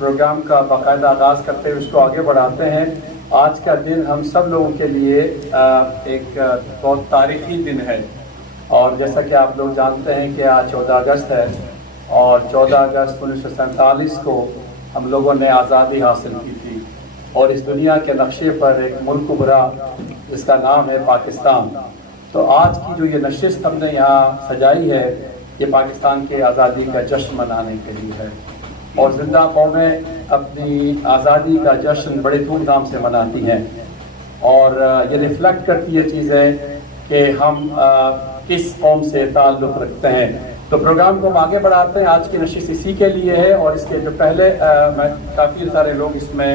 Programme کا باقاعدہ آغاز کرتے ہوئے اس کو آگے بڑھاتے ہیں. آج کا دن ہم سب لوگوں کے لیے ایک بہت تاریخی دن ہے، اور جیسا کہ آپ لوگ جانتے ہیں کہ آج 14 اگست ہے، اور 14 اگست 1947 کو ہم لوگوں نے آزادی حاصل کی تھی، اور اس دنیا کے نقشے پر ایک ملک ابھرا جس کا نام ہے پاکستان. تو آج کی جو یہ نشست ہم نے یہاں سجائی ہے، یہ پاکستان کے آزادی کا جشن منانے کے لیے ہے، اور زندہ قومیں اپنی آزادی کا جشن بڑے دھوم دھام سے مناتی ہیں، اور یہ ریفلیکٹ کرتی ہے چیزیں کہ ہم کس قوم سے تعلق رکھتے ہیں. تو پروگرام کو ہم آگے بڑھاتے ہیں. آج کی نشست اسی کے لیے ہے، اور اس کے جو پہلے میں کافی سارے لوگ اس میں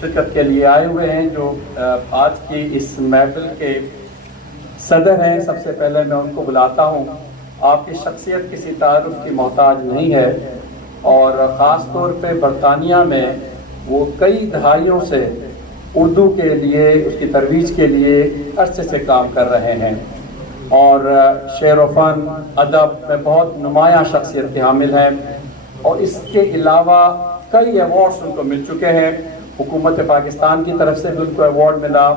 شرکت کے لیے آئے ہوئے ہیں جو آج کی اس محفل کے صدر ہیں. سب سے پہلے میں ان کو بلاتا ہوں. آپ کی شخصیت کسی تعارف کی محتاج نہیں ہے، اور خاص طور پہ برطانیہ میں وہ کئی دہائیوں سے اردو کے لیے، اس کی ترویج کے لیے عرصے سے کام کر رہے ہیں، اور شعر و فن ادب میں بہت نمایاں شخصیت کے حامل ہیں، اور اس کے علاوہ کئی ایوارڈز ان کو مل چکے ہیں. حکومت پاکستان کی طرف سے بھی ان کو ایوارڈ ملا،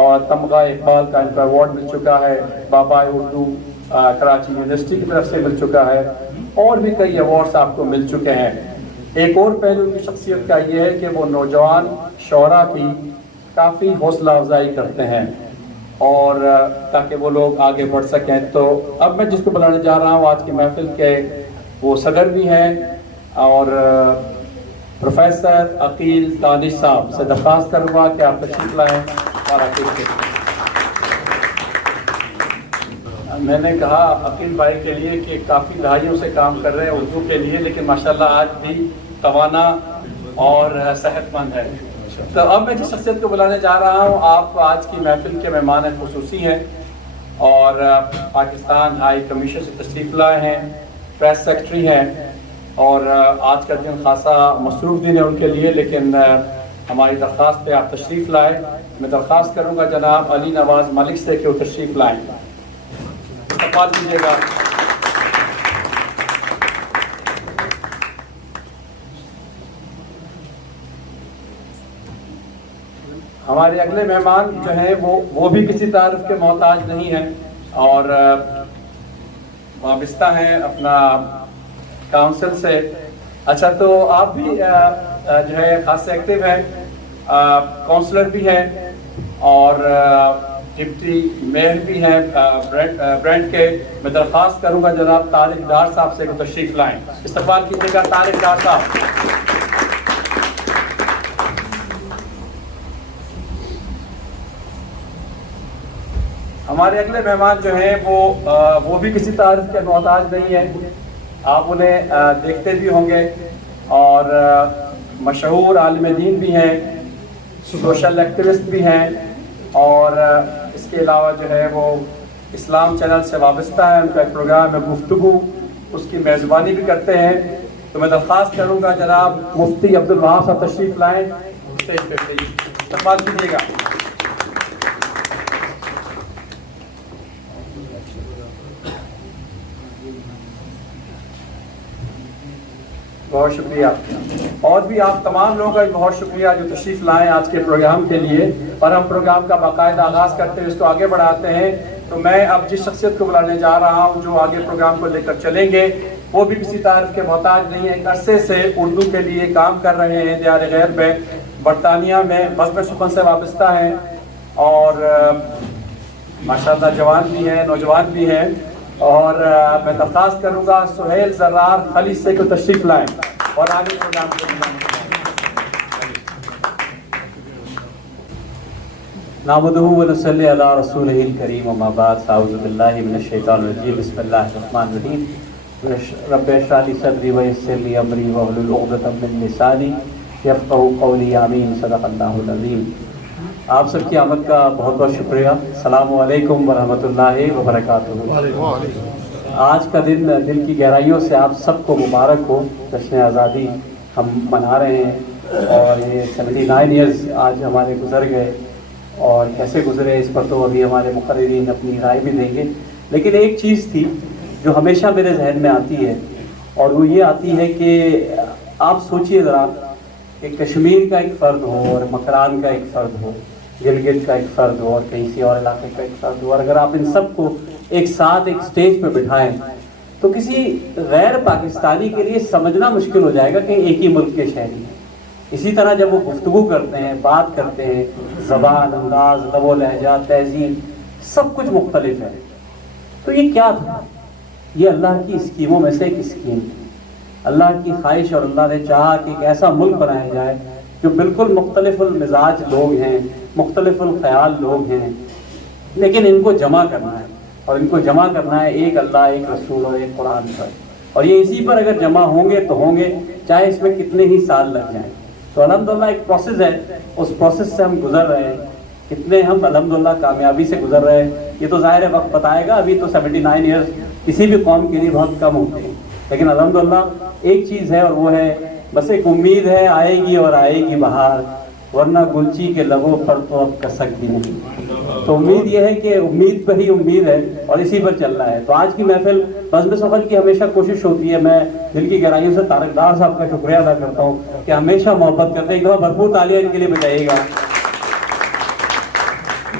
اور تمغہ اقبال کا ان کو ایوارڈ مل چکا ہے. بابا اردو کراچی یونیورسٹی کی طرف سے مل چکا ہے، اور بھی کئی ایوارڈز آپ کو مل چکے ہیں. ایک اور پہلو کی شخصیت کا یہ ہے کہ وہ نوجوان شعراء کی کافی حوصلہ افزائی کرتے ہیں، اور تاکہ وہ لوگ آگے بڑھ سکیں. تو اب میں جس کو بلانے جا رہا ہوں آج کی محفل کے وہ صدر بھی ہیں، اور پروفیسر عقیل دانش صاحب سے درخواست کروں گا کہ آپ تشریف لائیں. اور میں نے کہا عقیل بھائی کے لیے کہ کافی دہائیوں سے کام کر رہے ہیں اردو کے لیے، لیکن ماشاءاللہ آج بھی توانا اور صحت مند ہے. تو اب میں جس شخصیت کو بلانے جا رہا ہوں، آپ آج کی محفل کے مہمان خصوصی ہیں، اور پاکستان ہائی کمیشن سے تشریف لائے ہیں، پریس سیکرٹری ہیں، اور آج کا دن خاصا مصروف دن ہے ان کے لیے، لیکن ہماری درخواست پہ آپ تشریف لائے. میں درخواست کروں گا جناب علی نواز ملک سے کہ وہ تشریف لائیں. استقبال کیجیے گا. ہمارے اگلے مہمان جو ہیں وہ بھی کسی تعارف کے محتاج نہیں ہیں، اور وابستہ ہیں اپنا کاؤنسل سے. اچھا، تو آپ بھی جو ہے خاص ایکٹیو ہیں، کاؤنسلر بھی ہیں، اور ڈپٹی میئر بھی ہیں برینڈ کے. میں درخواست کروں گا جناب طارق ڈار صاحب سے کہ تشریف لائیں. استقبال کیجیے گا طارق ڈار صاحب. ہمارے اگلے مہمان جو ہیں وہ بھی کسی تعارف کے محتاج نہیں ہیں. آپ انہیں دیکھتے بھی ہوں گے، اور مشہور عالم دین بھی ہیں، سوشل ایکٹیوسٹ بھی ہیں، اور اس کے علاوہ جو ہے وہ اسلام چینل سے وابستہ ہیں. ان کا ایک پروگرام ہے گفتگو، اس کی میزبانی بھی کرتے ہیں. تو میں درخواست کروں گا جناب مفتی عبدالوہاب صاحب تشریف لائیں اسٹیج پہ. استقبال کیجیے گا. بہت شکریہ. اور بھی آپ تمام لوگوں کا بہت شکریہ جو تشریف لائیں آج کے پروگرام کے لیے. اور ہم پروگرام کا باقاعدہ آغاز کرتے ہوئے اس کو آگے بڑھاتے ہیں. تو میں اب جس شخصیت کو بلانے جا رہا ہوں جو آگے پروگرام کو لے کر چلیں گے، وہ بھی کسی تعارف کے محتاج نہیں ہے. ایک عرصے سے اردو کے لیے کام کر رہے ہیں دیار غیر میں، برطانیہ میں مذہب سخن سے وابستہ ہیں، اور ماشاءاللہ جوان بھی ہیں، نوجوان بھی ہیں. اور میں درخواست کروں گا سہیل زرار خلیج سے کو تشریف لائیں اور آگے پروگرام کو نحمدہ ونصلی علی رسولہ الکریم. اما بعد، اعوذ باللہ من الشیطان الرجیم. بسم اللہ الرحمن الرحیم. رب اشرح لی صدری ویسر لی امری واحلل عقدۃ من لسانی یفقہوا قولی. آمین. صدق اللہ العظیم. آپ سب کی آمد کا بہت بہت شکریہ. السلام علیکم ورحمۃ اللہ وبرکاتہ. آج کا دن دل کی گہرائیوں سے آپ سب کو مبارک ہو. جشن آزادی ہم منا رہے ہیں، اور یہ 79 ایئرز آج ہمارے گزر گئے، اور کیسے گزرے اس پر تو ابھی ہمارے مقررین اپنی رائے بھی دیں گے. لیکن ایک چیز تھی جو ہمیشہ میرے ذہن میں آتی ہے، اور وہ یہ آتی ہے کہ آپ سوچئے ذرا کہ کشمیر کا ایک فرد ہو اور مکران کا ایک فرد ہو، گلگت کا ایک فرد ہو اور کسی اور علاقے کا ایک فرد ہو، اور اگر آپ ان سب کو ایک ساتھ ایک سٹیج پہ بٹھائیں تو کسی غیر پاکستانی کے لیے سمجھنا مشکل ہو جائے گا کہ ایک ہی ملک کے شہری ہیں۔ اسی طرح جب وہ گفتگو کرتے ہیں، بات کرتے ہیں، زبان، انداز، لب و لہجہ، تہذیب سب کچھ مختلف ہے۔ تو یہ کیا تھا؟ یہ اللہ کی اسکیموں میں سے ایک اسکیم تھی۔ اللہ کی خواہش اور اللہ نے چاہا کہ ایک ایسا ملک بنایا جائے جو بالکل مختلف المزاج لوگ ہیں، مختلف الخیال لوگ ہیں، لیکن ان کو جمع کرنا ہے، اور ان کو جمع کرنا ہے ایک اللہ، ایک رسول اور ایک قرآن پر، اور یہ اسی پر اگر جمع ہوں گے تو ہوں گے، چاہے اس میں کتنے ہی سال لگ جائیں۔ تو الحمدللہ ایک پروسیس ہے، اس پروسیس سے ہم گزر رہے ہیں، کتنے ہم الحمدللہ کامیابی سے گزر رہے ہیں، یہ تو ظاہر ہے وقت بتائے گا۔ ابھی تو 79 ایئرز کسی بھی قوم کے لیے بہت کم ہوتے ہیں، لیکن الحمدللہ ایک چیز ہے، اور وہ ہے بس ایک امید ہے، آئے گی اور آئے گی بہار، ورنہ گلچی کے لبوں پر تو اب کسک بھی نہیں۔ تو امید یہ ہے کہ امید پہ ہی امید ہے، اور اسی پر چل رہا ہے۔ تو آج کی محفل بزم سخن کی ہمیشہ کوشش ہوتی ہے، میں دل کی گہرائیوں سے طارق ڈار صاحب کا شکریہ ادا کرتا ہوں کہ ہمیشہ محبت کرتے ہیں۔ ایک دفعہ بھرپور تالیاں ان کے لیے بجائیے گا۔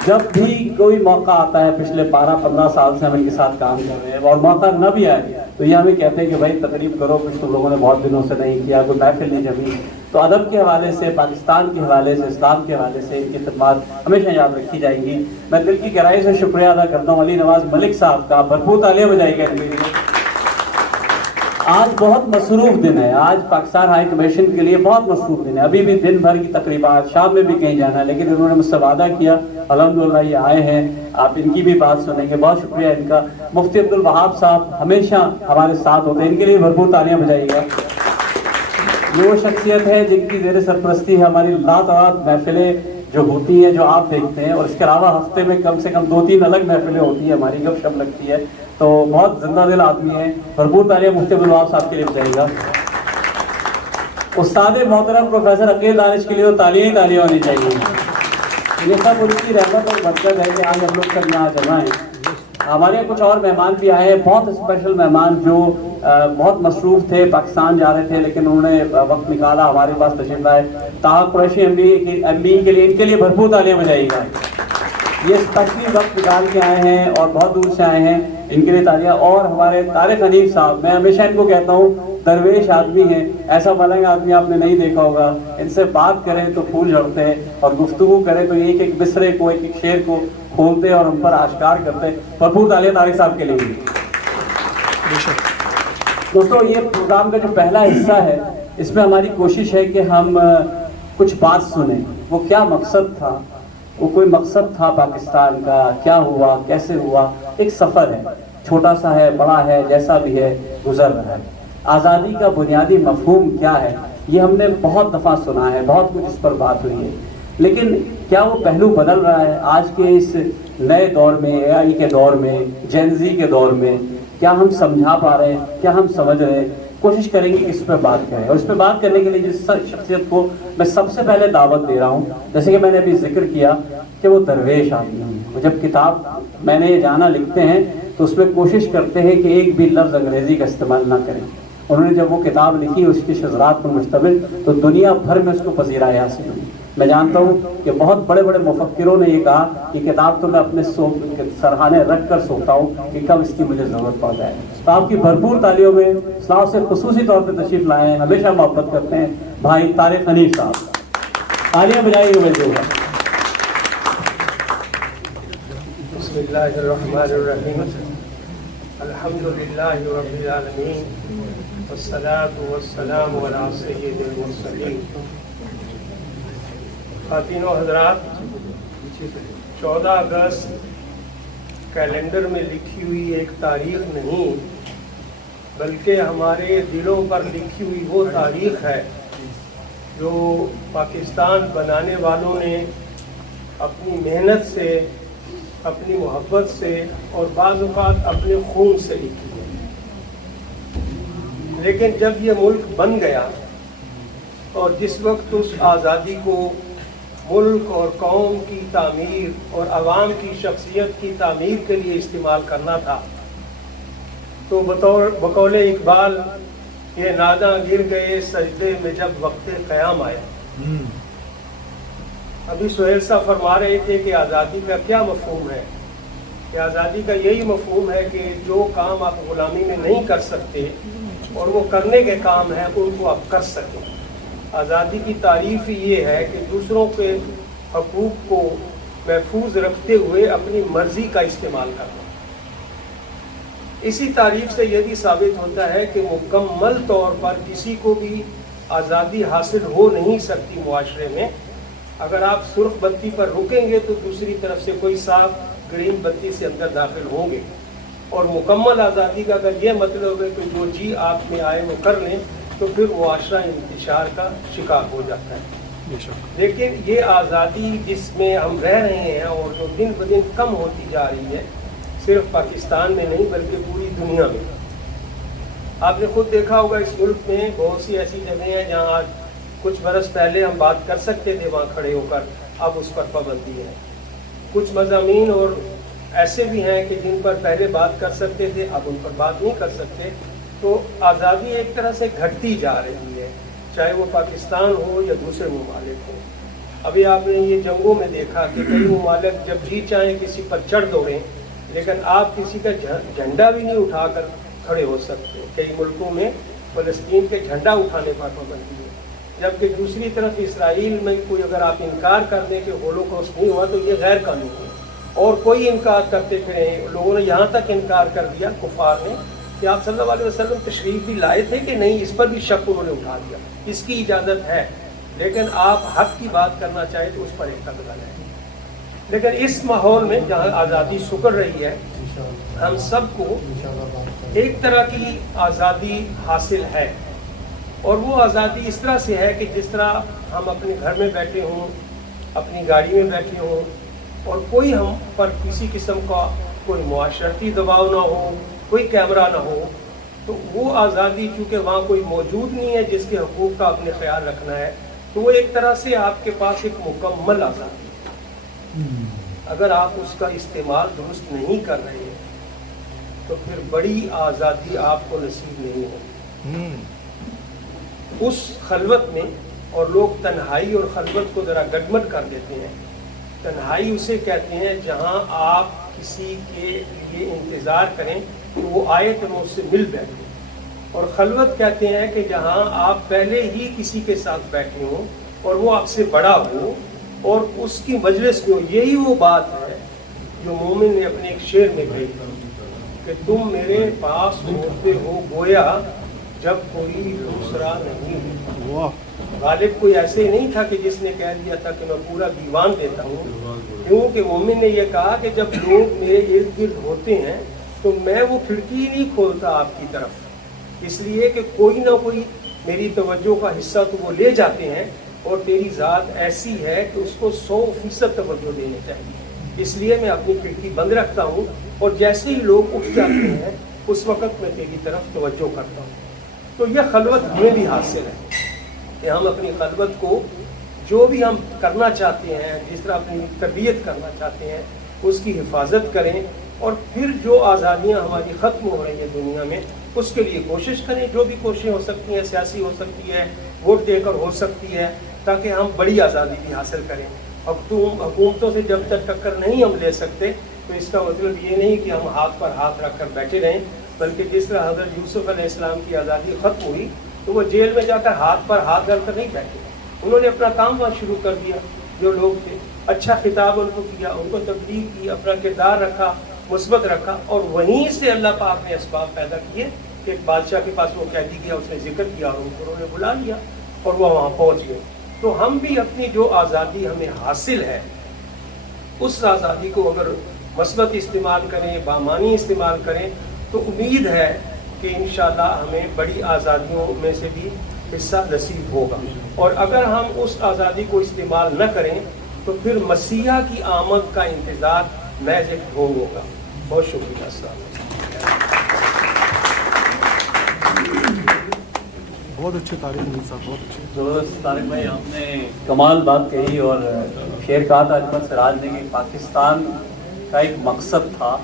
جب بھی کوئی موقع آتا ہے، پچھلے 12-15 سال سے ہم ان کے ساتھ کام کر رہے ہیں، اور موقع نہ بھی آئے تو یہ ہمیں کہتے ہیں کہ بھائی تقریب کرو، کچھ تم لوگوں نے بہت دنوں سے نہیں کیا، کوئی محفل نہیں جمی۔ تو ادب کے حوالے سے، پاکستان کے حوالے سے، اسلام کے حوالے سے ان کی خدمات ہمیشہ یاد رکھی جائیں گی۔ میں دل کی گہرائی سے شکریہ ادا کرتا ہوں علی نواز ملک صاحب کا، بھرپور تالیاں بجائیے گا ان کے لیے۔ آج بہت مصروف دن ہے، آج پاکستان ہائی کمیشن کے لیے بہت مصروف دن ہے، ابھی بھی دن بھر کی تقریبات، شام میں بھی کہیں جانا ہے، لیکن انہوں نے مجھ سے وعدہ کیا، الحمدللہ یہ آئے ہیں، آپ ان کی بھی بات سنیں گے، بہت شکریہ ان کا۔ مفتی عبدالوہاب صاحب ہمیشہ ہمارے ساتھ ہوتے ہیں، ان کے لیے بھرپور تالیاں بجائیے گا۔ یہ وہ شخصیت ہے جن کی زیر سرپرستی ہماری لاتعداد محفلیں جو ہوتی ہیں، جو آپ دیکھتے ہیں، اور اس کے علاوہ ہفتے میں کم سے کم 2-3 الگ محفلیں ہوتی ہیں، ہماری گپ شپ لگتی ہے، تو بہت زندہ دل آدمی ہیں۔ بھرپور تالیاں مفتی عبدالوہاب صاحب کے لیے بجائیے گا۔ استاد محترم پروفیسر عقیل دانش کے لیے تو تالیاں ہی تالیاں ہونی چاہیے۔ یہ سب ان کی رحمت اور برکت ہے کہ آج ہم لوگ سب یہاں جمع ہیں۔ ہمارے کچھ اور مہمان بھی آئے ہیں، بہت اسپیشل مہمان جو بہت مصروف تھے، پاکستان جا رہے تھے، لیکن انہوں نے وقت نکالا ہمارے پاس تشریف لائے۔ طاہر قریشی ایم ڈی کے لیے، ان کے لیے بھرپور تالیاں بجائیے گا۔ یہ اسپیشلی وقت نکال کے آئے ہیں اور بہت دور سے آئے ہیں، ان کے لیے تالیاں۔ اور ہمارے طارق حنیف صاحب، میں ہمیشہ ان کو کہتا ہوں درویش آدمی ہیں، ایسا ملنگ آدمی آپ نے نہیں دیکھا ہوگا، ان سے بات کریں تو پھول جھڑتے ہیں، اور گفتگو کریں تو ایک ایک مصرے کو، ایک ایک شعر کو کھولتے اور ان پر آشکار کرتے۔ بھرپور تالیاں طارق صاحب کے لیے بھی۔ دوستو، یہ پروگرام کا جو پہلا حصہ ہے، اس میں ہماری کوشش ہے کہ ہم کچھ بات سنیں، وہ کیا مقصد تھا، وہ کوئی مقصد تھا پاکستان کا، کیا ہوا، کیسے ہوا، ایک سفر ہے، چھوٹا سا ہے، بڑا ہے، جیسا بھی ہے، گزر رہا ہے۔ آزادی کا بنیادی مفہوم کیا ہے، یہ ہم نے بہت دفعہ سنا ہے، بہت کچھ اس پر بات ہوئی ہے، لیکن کیا وہ پہلو بدل رہا ہے آج کے اس نئے دور میں، اے آئی کے دور میں، جین زی کے دور میں؟ کیا ہم سمجھا پا رہے ہیں، کیا ہم سمجھ رہے ہیں؟ کوشش کریں گے کہ اس پہ بات کریں، اور اس پہ بات کرنے کے لیے جس شخصیت کو میں سب سے پہلے دعوت دے رہا ہوں، جیسے کہ میں نے ابھی ذکر کیا کہ وہ درویش آدمی ہیں۔ وہ جب کتاب میں نے یہ جانا لکھتے ہیں تو اس میں کوشش کرتے ہیں کہ ایک بھی لفظ انگریزی کا استعمال نہ کریں۔ انہوں نے جب وہ کتاب لکھی اس کی شذرات پر مشتمل، تو دنیا بھر میں اس کو پذیرائی حاصل ہوئی۔ میں جانتا ہوں کہ بہت بڑے بڑے مفکروں نے یہ کہا کہ کتاب تو میں اپنے سرحانے رکھ کر سوتا ہوں کہ کب اس کی مجھے ضرورت پڑ جائے۔ تو آپ کی بھرپور تالیوں میں اسلام سے خصوصی طور پہ تشریف لائے ہیں، ہمیشہ محبت کرتے ہیں، بھائی طارق حنیف صاحب، تالیاں بجائیے گا۔ بسم اللہ الرحمن الرحیم، الحمدللہ رب العالمین، والصلاة والسلام علی سید المرسلین۔ خواتین و حضرات، 14 اگست کیلنڈر میں لکھی ہوئی ایک تاریخ نہیں، بلکہ ہمارے دلوں پر لکھی ہوئی وہ تاریخ ہے جو پاکستان بنانے والوں نے اپنی محنت سے، اپنی محبت سے اور بعض اوقات اپنے خون سے لکھی ہے۔ لیکن جب یہ ملک بن گیا اور جس وقت اس آزادی کو ملک اور قوم کی تعمیر اور عوام کی شخصیت کی تعمیر کے لیے استعمال کرنا تھا، تو بقول اقبال یہ ناداں گر گئے سجدے میں جب وقت قیام آیا. ابھی سہیل صاحب فرما رہے تھے کہ آزادی کا کیا مفہوم ہے. کہ آزادی کا یہی مفہوم ہے کہ جو کام آپ غلامی میں نہیں کر سکتے اور وہ کرنے کے کام ہیں ان کو آپ کر سکیں. آزادی کی تعریف یہ ہے کہ دوسروں کے حقوق کو محفوظ رکھتے ہوئے اپنی مرضی کا استعمال کرنا. اسی تعریف سے یہ بھی ثابت ہوتا ہے کہ مکمل طور پر کسی کو بھی آزادی حاصل ہو نہیں سکتی معاشرے میں. اگر آپ سرخ بتی پر رکیں گے تو دوسری طرف سے کوئی صاحب گرین بتی سے اندر داخل ہوں گے. اور مکمل آزادی کا اگر یہ مطلب ہے کہ جو جی آپ میں آئے وہ کر لیں تو پھر معاشرہ انتشار کا شکار ہو جاتا ہے. لیکن یہ آزادی جس میں ہم رہ رہے ہیں اور جو دن بدن کم ہوتی جا رہی ہے صرف پاکستان میں نہیں بلکہ پوری دنیا میں. آپ نے خود دیکھا ہوگا اس ملک میں بہت سی ایسی جگہیں ہیں جہاں آج کچھ برس پہلے ہم بات کر سکتے تھے وہاں کھڑے ہو کر اب اس پر پابندی ہے. کچھ مضامین اور ایسے بھی ہیں کہ جن پر پہلے بات کر سکتے تھے اب ان پر بات نہیں کر سکتے. تو آزادی ایک طرح سے گھٹتی جا رہی ہے چاہے وہ پاکستان ہو یا دوسرے ممالک ہوں. ابھی آپ نے یہ جنگوں میں دیکھا کہ کئی ممالک جب جی چاہیں کسی پر چڑھ دوڑیں لیکن آپ کسی کا جھنڈا بھی نہیں اٹھا کر کھڑے ہو سکتے. کئی ملکوں میں فلسطین کے جھنڈا اٹھانے پر پابندی ہے جبکہ دوسری طرف اسرائیل میں کوئی اگر آپ انکار کر دیں کہ ہولوکاسٹ نہیں ہوا تو یہ غیر قانونی ہے. اور کوئی انکار کرتے پھرے ہیں. لوگوں نے یہاں تک انکار کر دیا کفار نے کہ آپ صلی اللہ علیہ وسلم تشریف بھی لائے تھے کہ نہیں, اس پر بھی شک انہوں نے اٹھا دیا. اس کی اجازت ہے لیکن آپ حق کی بات کرنا چاہیں تو اس پر ایک قدم ہے. لیکن اس ماحول میں جہاں آزادی سکڑ رہی ہے ہم سب کو ایک طرح کی آزادی حاصل ہے. اور وہ آزادی اس طرح سے ہے کہ جس طرح ہم اپنے گھر میں بیٹھے ہوں, اپنی گاڑی میں بیٹھے ہوں اور کوئی ہم پر کسی قسم کا کوئی معاشرتی دباؤ نہ ہو, کوئی کیمرہ نہ ہو, تو وہ آزادی چونکہ وہاں کوئی موجود نہیں ہے جس کے حقوق کا اپنے خیال رکھنا ہے تو وہ ایک طرح سے آپ کے پاس ایک مکمل آزادی ہے. اگر آپ اس کا استعمال درست نہیں کر رہے ہیں تو پھر بڑی آزادی آپ کو نصیب نہیں ہوگی. اس خلوت میں, اور لوگ تنہائی اور خلوت کو ذرا گڈمڈ کر دیتے ہیں, تنہائی اسے کہتے ہیں جہاں آپ کسی کے لیے انتظار کریں کہ وہ آئے تو وہ اس سے مل بیٹھے. اور خلوت کہتے ہیں کہ جہاں آپ پہلے ہی کسی کے ساتھ بیٹھے ہوں اور وہ آپ سے بڑا ہو اور اس کی مجلس میں ہو. یہی وہ بات ہے جو مومن نے اپنے ایک شعر میں کہی کہ تم میرے پاس ہوتے ہو گویا جب کوئی دوسرا نہیں. غالب کوئی ایسے ہی نہیں تھا کہ جس نے کہہ دیا تھا کہ میں پورا دیوان دیتا ہوں. کیونکہ مومن نے یہ کہا کہ جب لوگ میرے ارد گرد ہوتے ہیں تو میں وہ کھڑکی ہی نہیں کھولتا آپ کی طرف, اس لیے کہ کوئی نہ کوئی میری توجہ کا حصہ تو وہ لے جاتے ہیں اور تیری ذات ایسی ہے کہ اس کو 100% توجہ دینی چاہیے. اس لیے میں اپنی کھڑکی بند رکھتا ہوں اور جیسے ہی لوگ اٹھ جاتے ہیں اس وقت میں تیری طرف توجہ کرتا ہوں. تو یہ خلوت ہمیں بھی حاصل ہے کہ ہم اپنی خلوت کو جو بھی ہم کرنا چاہتے ہیں, جس طرح اپنی تربیت کرنا چاہتے ہیں, اس کی حفاظت کریں اور پھر جو آزادیاں ہماری ختم ہو رہی ہیں دنیا میں اس کے لیے کوشش کریں. جو بھی کوششیں ہو سکتی ہیں, سیاسی ہو سکتی ہے, ووٹ دے کر ہو سکتی ہے, تاکہ ہم بڑی آزادی بھی حاصل کریں. حکومتوں سے جب تک ٹکر نہیں ہم لے سکتے تو اس کا مطلب یہ نہیں کہ ہم ہاتھ پر ہاتھ رکھ کر بیٹھے رہیں, بلکہ جس طرح حضرت یوسف علیہ السلام کی آزادی ختم ہوئی تو وہ جیل میں جا کر ہاتھ پر ہاتھ ڈال کر نہیں بیٹھے. انہوں نے اپنا کام وہاں شروع کر دیا. جو لوگ تھے اچھا خطاب ان کو کیا, ان کو تبلیغ کی, اپنا کردار رکھا, مثبت رکھا, اور وہیں سے اللہ پاک نے اسباب پیدا کیے کہ ایک بادشاہ کے پاس وہ قیدی گیا, اس نے ذکر کیا اور انہوں نے بلا لیا اور وہ وہاں پہنچ گئے. تو ہم بھی اپنی جو آزادی ہمیں حاصل ہے اس آزادی کو اگر مثبت استعمال کریں, بامانی استعمال کریں, تو امید ہے کہ انشاءاللہ ہمیں بڑی آزادیوں میں سے بھی حصہ نصیب ہوگا. اور اگر ہم اس آزادی کو استعمال نہ کریں تو پھر مسیحا کی آمد کا انتظار محض ایک ڈھونگ ہوگا. بہت شکریہ. السلام. بہت اچھے طارق صاحب, بہت اچھے. درست طارق بھائی, آپ نے کمال بات کہی اور شعر کہا تھا اجمل سراج نے کہ پاکستان کا ایک مقصد تھا,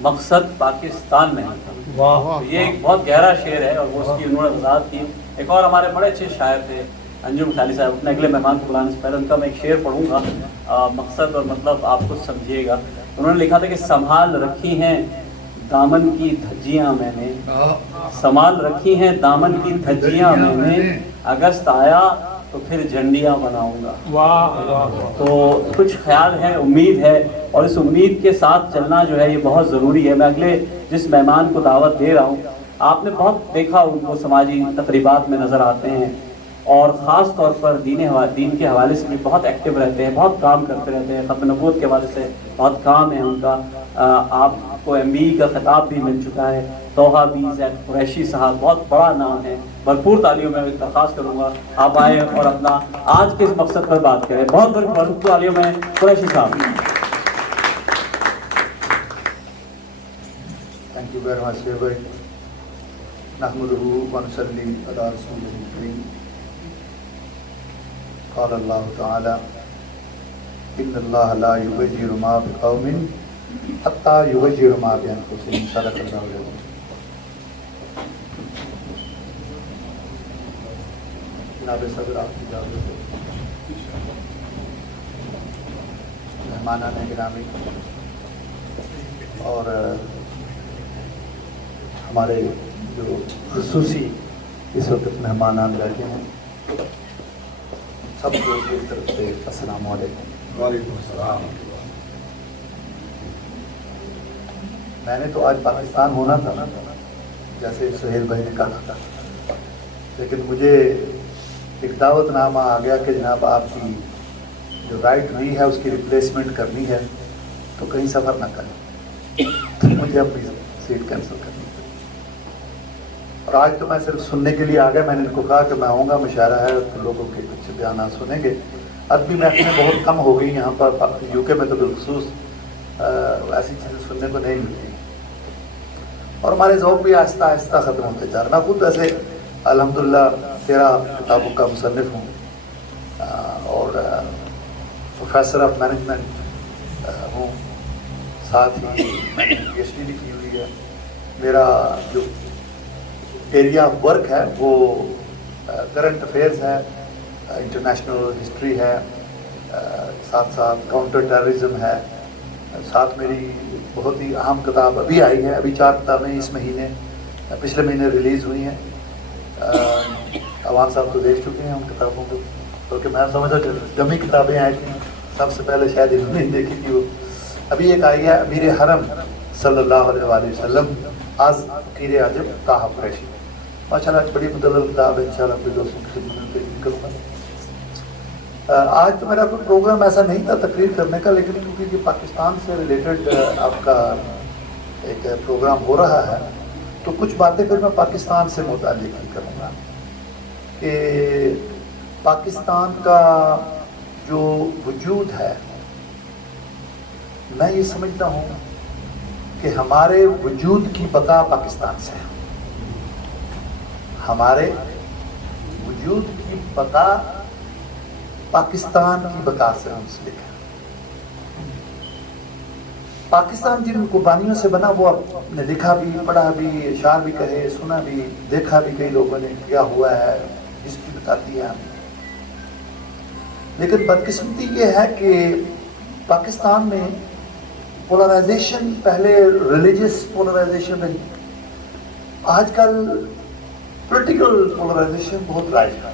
مقصد پاکستان میں تھا. تو یہ ایک بہت گہرا شعر ہے اور وہ اس کی انہوں نے وضاحت کی. ایک اور ہمارے بڑے اچھے شاعر تھے انجم خیالی صاحب، اپنے اگلے مہمان کو بلانے سے پہلے ان کا میں ایک شعر پڑھوں گا، مقصد اور مطلب آپ خود سمجھیے گا. انہوں نے لکھا تھا کہ سنبھال رکھی ہیں دامن کی دھجیاں میں نے، سنبھال رکھی ہیں دامن کی دھجیاں میں نے، اگست آیا تو پھر جھنڈیاں بناؤں گا. تو کچھ خیال ہے، امید ہے، اور اس امید کے ساتھ چلنا جو ہے یہ بہت ضروری ہے. میں اگلے جس مہمان کو دعوت دے رہا ہوں، آپ نے بہت دیکھا ان کو سماجی تقریبات میں نظر آتے ہیں اور خاص طور پر دین کے حوالے سے بھی بہت ایکٹیو رہتے ہیں، بہت کام کرتے رہتے ہیں. ختم نبوت کے حوالے سے بہت کام ہے ان کا. آپ کو MBE کا خطاب بھی مل چکا ہے. توحہ بی زید قریشی صاحب بہت بڑا نام ہے. بھرپور تعلیوں میں درخواست کروں گا آپ آئیں اور اپنا آج کے اس مقصد پر بات کریں. بہت بھرپور تعلیوں میں قریشی صاحب. Thank you very much, Sheikh. نحمده ونصلي على رسوله الكريم. قال الله تعالى إن الله لا يغير ما بقوم حتى يغيروا ما بأنفسهم. صدق الله العظيم. جناب صدر آپ کی اجازت ہے، مہمانان گرامی اور ہمارے جو خصوصی اس وقت مہمانان بیٹھے ہیں، سب کو میری طرف سے السلام علیکم. وعلیکم السلام. میں نے تو آج پاکستان ہونا تھا نا، جیسے سہیل بھائی نے کہا تھا، لیکن مجھے ایک دعوت نامہ آ گیا کہ جناب آپ کی جو رائٹ ہوئی ہے اس کی ریپلیسمنٹ کرنی ہے تو کہیں سفر نہ کریں. تو مجھے اپنی سیٹ کینسل کرنی پڑی. اور آج تو میں صرف سننے کے لیے آ گیا. میں نے ان کو کہا کہ میں آؤں گا، مشاعرہ ہے، لوگوں کے کچھ بیانات سنیں گے. عربی محفلیں بہت کم ہو گئی یہاں پر، UK میں تو بالخصوص ایسی چیزیں سننے کو نہیں ملتی، اور ہمارے ذوق بھی آہستہ آہستہ ختم ہوتے جا رہے. میں خود ویسے الحمدللہ 13 کتابوں کا مصنف ہوں اور پروفیسر آف مینجمنٹ ہوں. ساتھ ہی میں نے PhD بھی کی ہوئی ہے. میرا جو ایریا آف ورک ہے وہ کرنٹ افیئرز ہے، انٹرنیشنل ہسٹری ہے، ساتھ ساتھ کاؤنٹر ٹیررزم ہے. ساتھ میری بہت ہی اہم کتاب ابھی آئی ہے، ابھی 4 کتابیں اس مہینے پچھلے مہینے ریلیز ہوئی ہیں. عوام صاحب تو دیکھ چکے ہیں ان کتابوں کو، کیونکہ میں سمجھا کہ جمی کتابیں آئی تھیں سب سے پہلے شاید انہوں نے دیکھی تھی. وہ ابھی ایک آئی ہے امیر حرم صلی اللہ علیہ وآلہ وسلم از فقیر عجب طه قریشی. ماشاء اللہ بڑی مدلل کتاب ہے. انشاءاللہ اپنے دوستوں کی خدمت میں پیش کروں گا. آج تو میرا کوئی پروگرام ایسا نہیں تھا تقریر کرنے کا، لیکن کیونکہ پاکستان سے ریلیٹڈ آپ کا ایک پروگرام ہو رہا ہے تو کچھ باتیں پھر میں پاکستان سے متعلق ہی کروں گا کہ پاکستان کا جو وجود ہے، میں یہ سمجھتا ہوں کہ ہمارے وجود کی بقا پاکستان سے ہے. ہمارے وجود کی بقا پاکستان کی بقا سے منسلک ہے. پاکستان جن قربانیوں سے بنا وہ آپ نے لکھا بھی، پڑھا بھی، اشعار بھی کہے، سنا بھی، دیکھا بھی کئی لوگوں نے کیا ہوا ہے، ہسٹری بتاتی ہے. لیکن بدقسمتی یہ ہے کہ پاکستان میں پولرائزیشن پہلے ریلیجس پولرائزیشن رہی، آج کل پولیٹیکل پولرائزیشن بہت رائج ہے.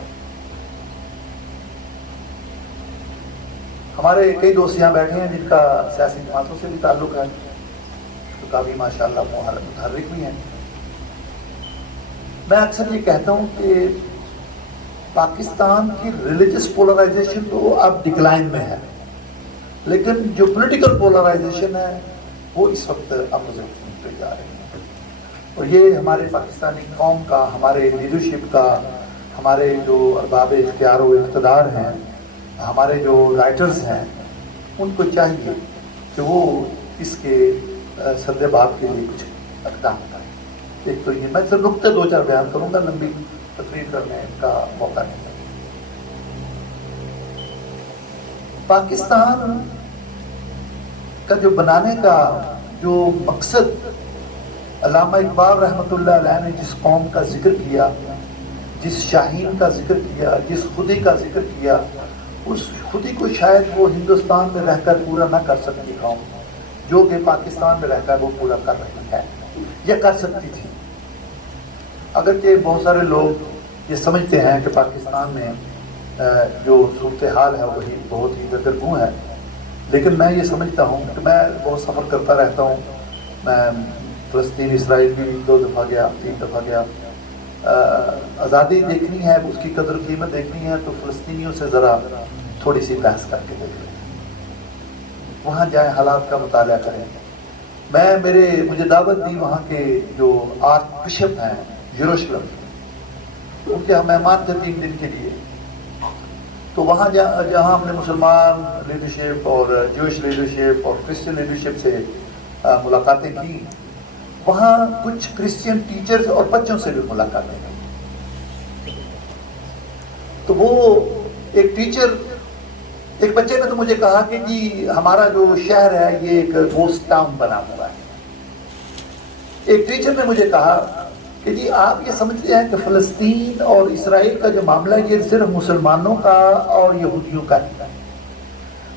ہمارے کئی دوست یہاں بیٹھے ہیں جن کا سیاسی جماعتوں سے بھی تعلق ہے، تو کافی ماشاءاللہ متحرک بھی ہیں. میں اکثر یہ کہتا ہوں کہ پاکستان کی ریلیجس پولرائزیشن تو اب ڈکلائن میں ہے، لیکن جو پولیٹیکل پولرائزیشن ہے وہ اس وقت اپوزٹ پہ جا رہی ہے. اور یہ ہمارے پاکستانی قوم کا، ہمارے لیڈرشپ کا، ہمارے جو ارباب اختیار و اقتدار ہیں، ہمارے جو رائٹرز ہیں، ان کو چاہیے کہ وہ اس کے سد باب کے لیے کچھ اقدام کریں. ایک تو یہ میں صرف نقطے 2-4 بیان کروں گا، لمبی تقریر کرنے کا موقع نہیں. پاکستان کا جو بنانے کا جو مقصد علامہ اقبال رحمۃ اللہ علیہ نے جس قوم کا ذکر کیا، جس شاہین کا ذکر کیا، جس خودی کا ذکر کیا، اس خودی کو شاید وہ ہندوستان میں رہ کر پورا نہ کر سکتی قوم، جو کہ پاکستان میں رہ کر وہ پورا کر رہی ہے یا کر سکتی تھی۔ اگرچہ بہت سارے لوگ یہ سمجھتے ہیں کہ پاکستان میں جو صورتحال ہے وہی بہت ہی دگرگوں ہے، لیکن میں یہ سمجھتا ہوں کہ میں بہت سفر کرتا رہتا ہوں، میں فلسطین اسرائیل بھی 2 دفعہ گیا، 3 دفعہ گیا۔ آزادی دیکھنی ہے، اس کی قدر قیمت دیکھنی ہے تو فلسطینیوں سے ذرا تھوڑی سی بحث کر کے دیکھ لیں، وہاں جائیں، حالات کا مطالعہ کریں۔ مجھے دعوت دی وہاں کے جو آرچ بشپ ہیں یروشلم، ان کے مہمان تھے 3 دن کے لیے، تو وہاں جہاں ہم نے مسلمان لیڈرشپ اور جوش لیڈرشپ اور کرسچن لیڈرشپ سے ملاقاتیں کی، وہاں کچھ کرسچین ٹیچرز اور بچوں سے بھی ملاقاتیں کی۔ تو وہ ایک بچے نے تو مجھے کہا کہ جی ہمارا جو شہر ہے یہ ایک گھوسٹ ٹاؤن بنا ہوا ہے۔ ایک ٹیچر نے مجھے کہا کہ جی آپ یہ سمجھتے ہیں کہ فلسطین اور اسرائیل کا جو معاملہ ہے یہ صرف مسلمانوں کا اور یہودیوں کا ہے،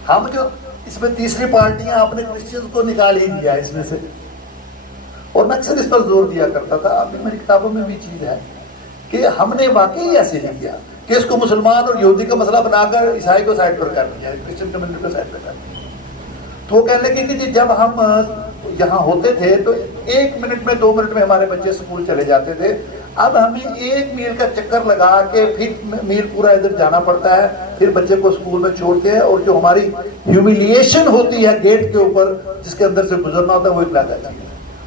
ہم جو اس میں تیسری پارٹیاں اپنے کرسچنز کو نکال ہی دیا اس میں سے۔ اور میں اکثر اس پر زور دیا کرتا تھا، ابھی میری کتابوں میں بھی چیز ہے کہ ہم نے واقعی ایسے نہیں کیا کہ اس کو مسلمان اور یہودی کا مسئلہ بنا کر عیسائی کو سائڈ پر کر دیا، کرسچن کمیونٹی کو سائڈ پر کر دیا۔ تو وہ کہنے لگے کہ جی جب ہم یہاں ہوتے تھے تو 1 منٹ میں 2 منٹ میں ہمارے بچے اسکول چلے جاتے تھے، اب ہمیں 1 میل کا چکر لگا کے پھر میل پورا ادھر جانا پڑتا ہے، پھر بچے کو اسکول میں چھوڑتے ہیں، اور جو ہماری ہیومیلیشن ہوتی ہے گیٹ کے اوپر جس کے اندر سے گزرنا ہوتا ہے وہ ایک لاتا ہے۔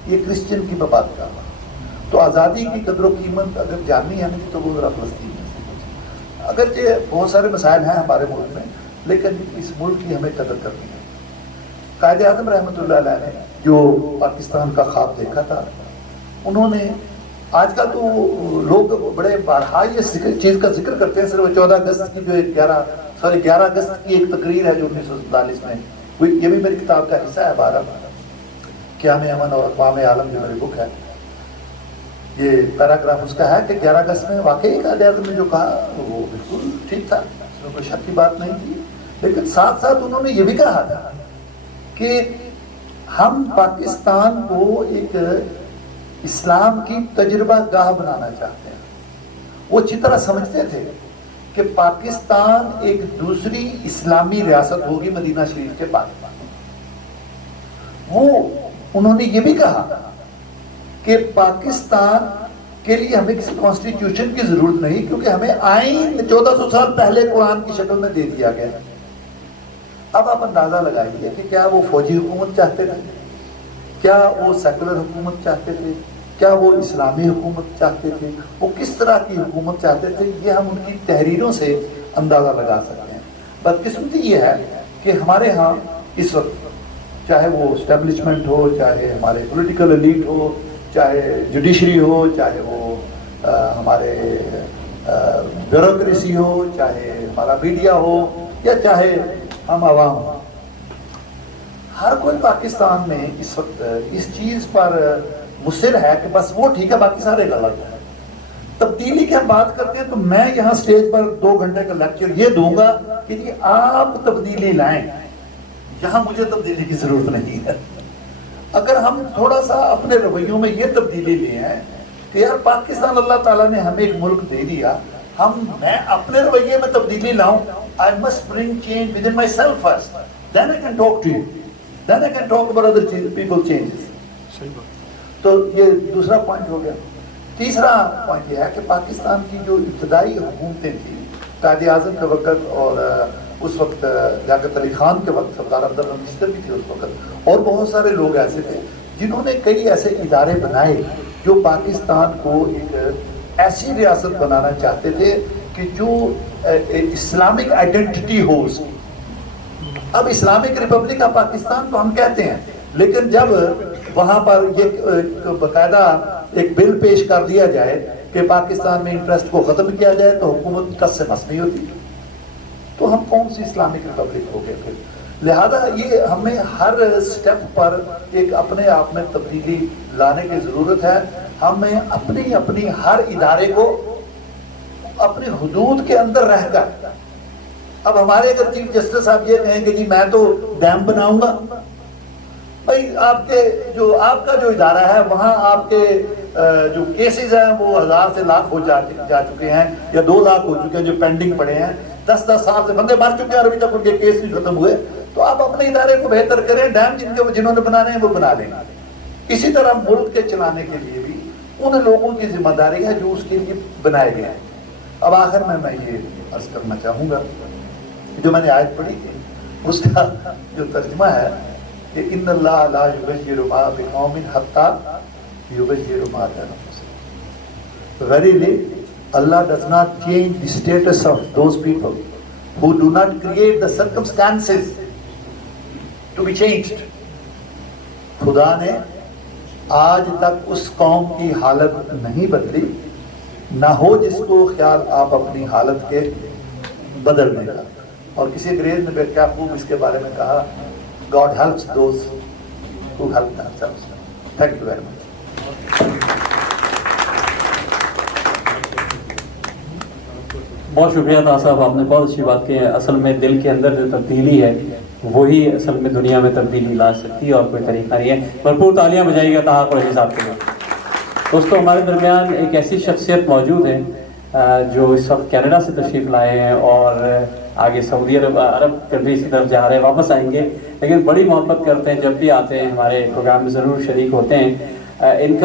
یہ کرسچن کی میں بات کر رہا ہوں۔ تو آزادی کی قدر و قیمت اگر جاننی ہے تو وہ ذرا فلسطین میں سے، اگرچہ بہت سارے مسائل ہیں ہمارے ملک میں، لیکن اس ملک کی ہمیں قدر کرنی ہے۔ قائد اعظم رحمۃ اللہ علیہ نے جو پاکستان کا خواب دیکھا تھا، انہوں نے آج کل تو لوگ بڑے بارہا یہ چیز کا ذکر کرتے ہیں، صرف 14 اگست کی جو 11 اگست کی ایک تقریر ہے جو 1947 میں ہوئی، یہ بھی میری کتاب کا حصہ ہے، 12 قیام امن اور اقوام عالم جو میری بک ہے، یہ پیراگراف اس کا ہے کہ 11 اگست میں واقعی قائد اعظم نے جو کہا وہ بالکل ٹھیک تھا، اس میں کوئی شک کی بات نہیں تھی، لیکن ساتھ ساتھ انہوں نے یہ بھی کہا تھا کہ ہم پاکستان کو ایک اسلام کی تجربہ گاہ بنانا چاہتے ہیں۔ وہ اچھی طرح سمجھتے تھے کہ پاکستان ایک دوسری اسلامی ریاست ہوگی مدینہ شریف کے بعد۔ انہوں نے یہ بھی کہا کہ پاکستان کے لیے ہمیں کسی کانسٹیٹیوشن کی ضرورت نہیں، کیونکہ ہمیں آئین 1400 سال پہلے قرآن کی شکل میں دے دیا گیا۔ اب آپ اندازہ لگائیے کہ کیا وہ فوجی حکومت چاہتے تھے، کیا وہ سیکولر حکومت چاہتے تھے، کیا وہ اسلامی حکومت چاہتے تھے، وہ کس طرح کی حکومت چاہتے تھے، یہ ہم ان کی تحریروں سے اندازہ لگا سکتے ہیں۔ بدقسمتی یہ ہے کہ ہمارے ہاں اس وقت چاہے وہ اسٹیبلشمنٹ ہو، چاہے ہمارے پولیٹیکل ایلیٹ ہو، چاہے جوڈیشری ہو، چاہے وہ ہمارے بیوروکریسی ہو، چاہے ہمارا میڈیا ہو، یا چاہے ہم عوام ہوں، ہر کوئی پاکستان میں اس وقت اس چیز پر مصر ہے کہ بس وہ ٹھیک ہے باقی سارے غلط ہیں۔ تبدیلی کی ہم بات کرتے ہیں تو میں یہاں سٹیج پر 2 گھنٹے کا لیکچر یہ دوں گا کہ جی آپ تبدیلی لائیں، یہاں مجھے تبدیلی کی ضرورت نہیں ہے۔ اگر ہم تھوڑا سا اپنے رویوں میں یہ تبدیلی لے ہیں کہ یار پاکستان اللہ تعالیٰ نے ہمیں ایک ملک دے دیا، میں اپنے رویے میں تبدیلی لاؤں، I must bring change within myself first, then I can talk to you, then I can talk about other people changes۔ تو یہ دوسرا پوائنٹ ہو گیا۔ تیسرا پوائنٹ یہ ہے کہ پاکستان کی جو ابتدائی حکومتیں تھیں قائد اعظم کے وقت اور اس وقت لیاقت علی خان کے وقت، سردار عبدالرحمن مشتر بھی تھے اس وقت، اور بہت سارے لوگ ایسے تھے جنہوں نے کئی ایسے ادارے بنائے جو پاکستان کو ایک ایسی ریاست بنانا چاہتے تھے کہ جو اسلامک آئیڈینٹی ہو۔ اب اسلامک ریپبلک آف پاکستان تو ہم کہتے ہیں، لیکن جب وہاں پر یہ باقاعدہ ایک بل پیش کر دیا جائے کہ پاکستان میں انٹرسٹ کو ختم کیا جائے تو حکومت کس سے مس نہیں ہوتی، تو ہم کون سی اسلامک ریپبلک ہو گئے پھر؟ لہذا یہ ہمیں ہر سٹیپ پر ایک اپنے آپ میں تبدیلی لانے کی ضرورت ہے. ہمیں اپنی ہر ادارے کو اپنی حدود کے اندر رہ کر، اب ہمارے اگر چیف جسٹس صاحب یہ کہیں کہ جی میں تو ڈیم بناؤں گا، بھائی آپ کا جو ادارہ ہے وہاں آپ کے جو کیسز ہیں وہ 1000 سے لاکھ ہو جا چکے ہیں یا 2 لاکھ ہو چکے ہیں جو پینڈنگ پڑے ہیں. 10 سال سے بندے مر چکے ہیں اور ابھی تک ان کے کیس نہیں ختم ہوئے. تو آپ اپنے ادارے کو بہتر کریں، ڈیم جنہوں نے بنانے ہیں وہ بنا لیں. اسی طرح ملک کے چلانے کے لیے بھی ان لوگوں کی ذمہ داری ہے جو اس کے لیے بنائے گئے ہیں. اب آخر میں یہ عرض کرنا چاہوں گا جو میں نے آیت پڑھی تھی اس کا جو ترجمہ ہے کہ ان اللہ لا یغیر ما بقوم حتی یغیر ما بانفسہم. Verily, Allah does not change the status of those people who do not create the circumstances to be changed. خدا نے آج تک اس قوم کی حالت نہیں بدلی، نہ ہو جس کو خیال آپ اپنی حالت کے بدلنے کا. اور کسی انگریز نے کیا خوب اس کے بارے میں کہا، God helps those who help themselves. Thank you very much. بہت شکریہ طاہر صاحب، آپ نے بہت اچھی بات کی ہے. اصل میں دل کے اندر جو تبدیلی ہے وہی اصل میں دنیا میں تبدیلی لا سکتی ہے اور کوئی طریقہ نہیں ہے. بھرپور تالیاں بجائیے گا طاہر قریشی صاحب کے لیے. دوستوں، ہمارے درمیان ایک ایسی شخصیت موجود ہے جو اس وقت کینیڈا سے تشریف لائے ہیں اور آگے سعودی عرب کنٹریز کی طرف جا رہے ہیں، واپس آئیں گے، لیکن بڑی محبت کرتے ہیں، جب بھی آتے ہیں ہمارے پروگرام میں ضرور شریک ہوتے ہیں. ان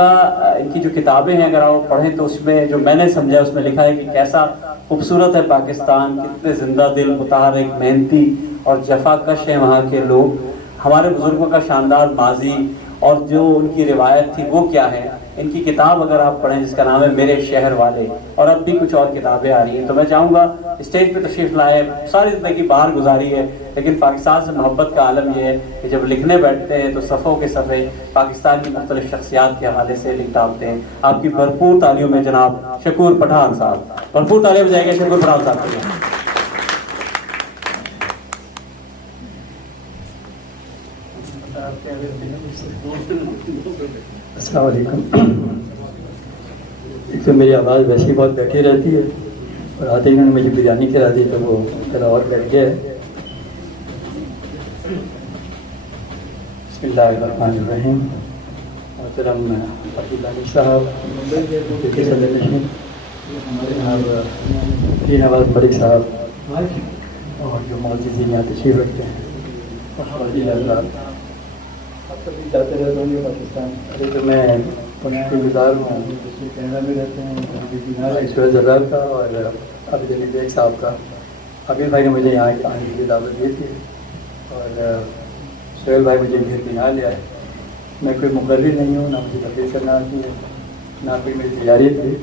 کی جو کتابیں ہیں اگر آپ پڑھیں تو اس میں جو میں نے سمجھا اس میں لکھا ہے کہ کیسا خوبصورت ہے پاکستان، کتنے زندہ دل، متحرک، محنتی اور جفا کش ہیں وہاں کے لوگ. ہمارے بزرگوں کا شاندار ماضی اور جو ان کی روایت تھی وہ کیا ہے. ان کی کتاب اگر آپ پڑھیں جس کا نام ہے میرے شہر والے، اور اب بھی کچھ اور کتابیں آ رہی ہیں. تو میں چاہوں گا اسٹیج پہ تشریف لائے، ساری زندگی باہر گزاری ہے لیکن پاکستان سے محبت کا عالم یہ ہے کہ جب لکھنے بیٹھتے ہیں تو صفحوں کے صفحے پاکستان کی مختلف شخصیات کے حوالے سے لکھ ڈالتے ہیں. آپ کی بھرپور تالیوں میں جناب شکور پٹھان صاحب، بھرپور تالیاں بجائے گا شکور پٹھان صاحب کے لیے. السلام علیکم. ایک تو میری آواز ویسے ہی بہت بیٹھی رہتی ہے اور آتے ہی انہوں نے مجھے بریانی کھلا دی تو وہ ذرا اور بیٹھ گیا ہے. بسم اللہ الرحمن الرحیم. محترم عبداللہ صاحب، ہمارے نواز ملک صاحب اور جو معززین یہاں تشریف رکھتے ہیں، جاتے رہتا ہوں پاکستان. ابھی تو میں شکر گزار ہوں، کینیڈا میں رہتے ہیں، ایشور زرار کا اور عبد علی بیگ صاحب کا. عبید بھائی نے مجھے یہاں آنے کی دعوت دی تھی اور سہیل بھائی مجھے گھر کے یہاں لے آئے. میں کوئی مقرر نہیں ہوں، نہ مجھے تقریر کرنا آتی ہے، نہ کوئی میری تیاری تھی.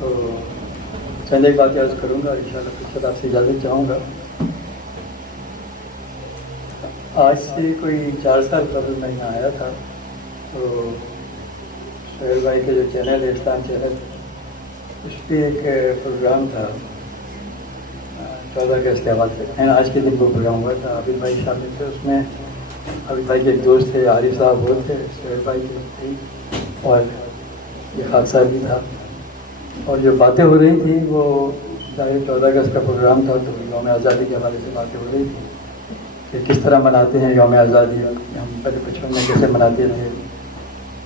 تو چند ایک بات عرض کروں گا، انشاءاللہ کچھ خدا سے اجازت چاہوں گا. آج سے کوئی 4 سال قبل میں یہاں آیا تھا تو سہیل بھائی کا جو چینل ہے اسلام چینل، اس پہ ایک پروگرام تھا 14 اگست کے حوالے سے. آج کے دن وہ پروگرام ہوا تھا. عابد بھائی شامل تھے اس میں. عابد بھائی کے ایک دوست تھے، عارف صاحب وہ تھے، سہیل بھائی کے تھے اور یہ خاص صاحب بھی تھا. اور جو باتیں ہو رہی تھیں وہ ظاہر 14 اگست کا پروگرام تھا تو یوم آزادی کے حوالے سے باتیں ہو رہی تھیں کہ کس طرح مناتے ہیں یوم آزادی. ہم پہلے بچپن میں کیسے مناتے تھے،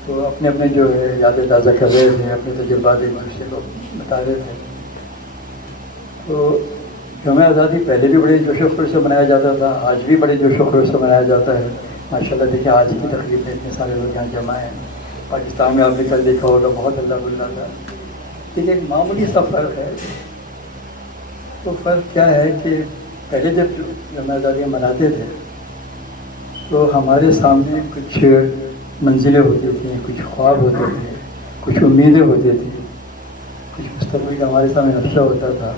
تو اپنے اپنے جو ہے یادیں تازہ کر رہے تھے، اپنے تجربات ایک دوسرے کو بتا رہے تھے. تو یوم آزادی پہلے بھی بڑے جوش و خروش سے منایا جاتا تھا، آج بھی بڑے جوش و خروش سے منایا جاتا ہے. ماشاءاللہ دیکھیں آج کی تقریب میں اتنے سارے لوگ یہاں جمع ہیں. پاکستان میں آپ نے کل دیکھا ہوگا بہت اللہ بلّہ تھا. لیکن ایک معمولی سا فرق ہے. تو فرق کیا ہے کہ پہلے جب یوم آزادی مناتے تھے تو ہمارے سامنے کچھ منزلیں ہوتی تھیں، کچھ خواب ہوتے تھے، کچھ امیدیں ہوتی تھیں، کچھ مستقبل کا ہمارے سامنے نقشہ ہوتا تھا.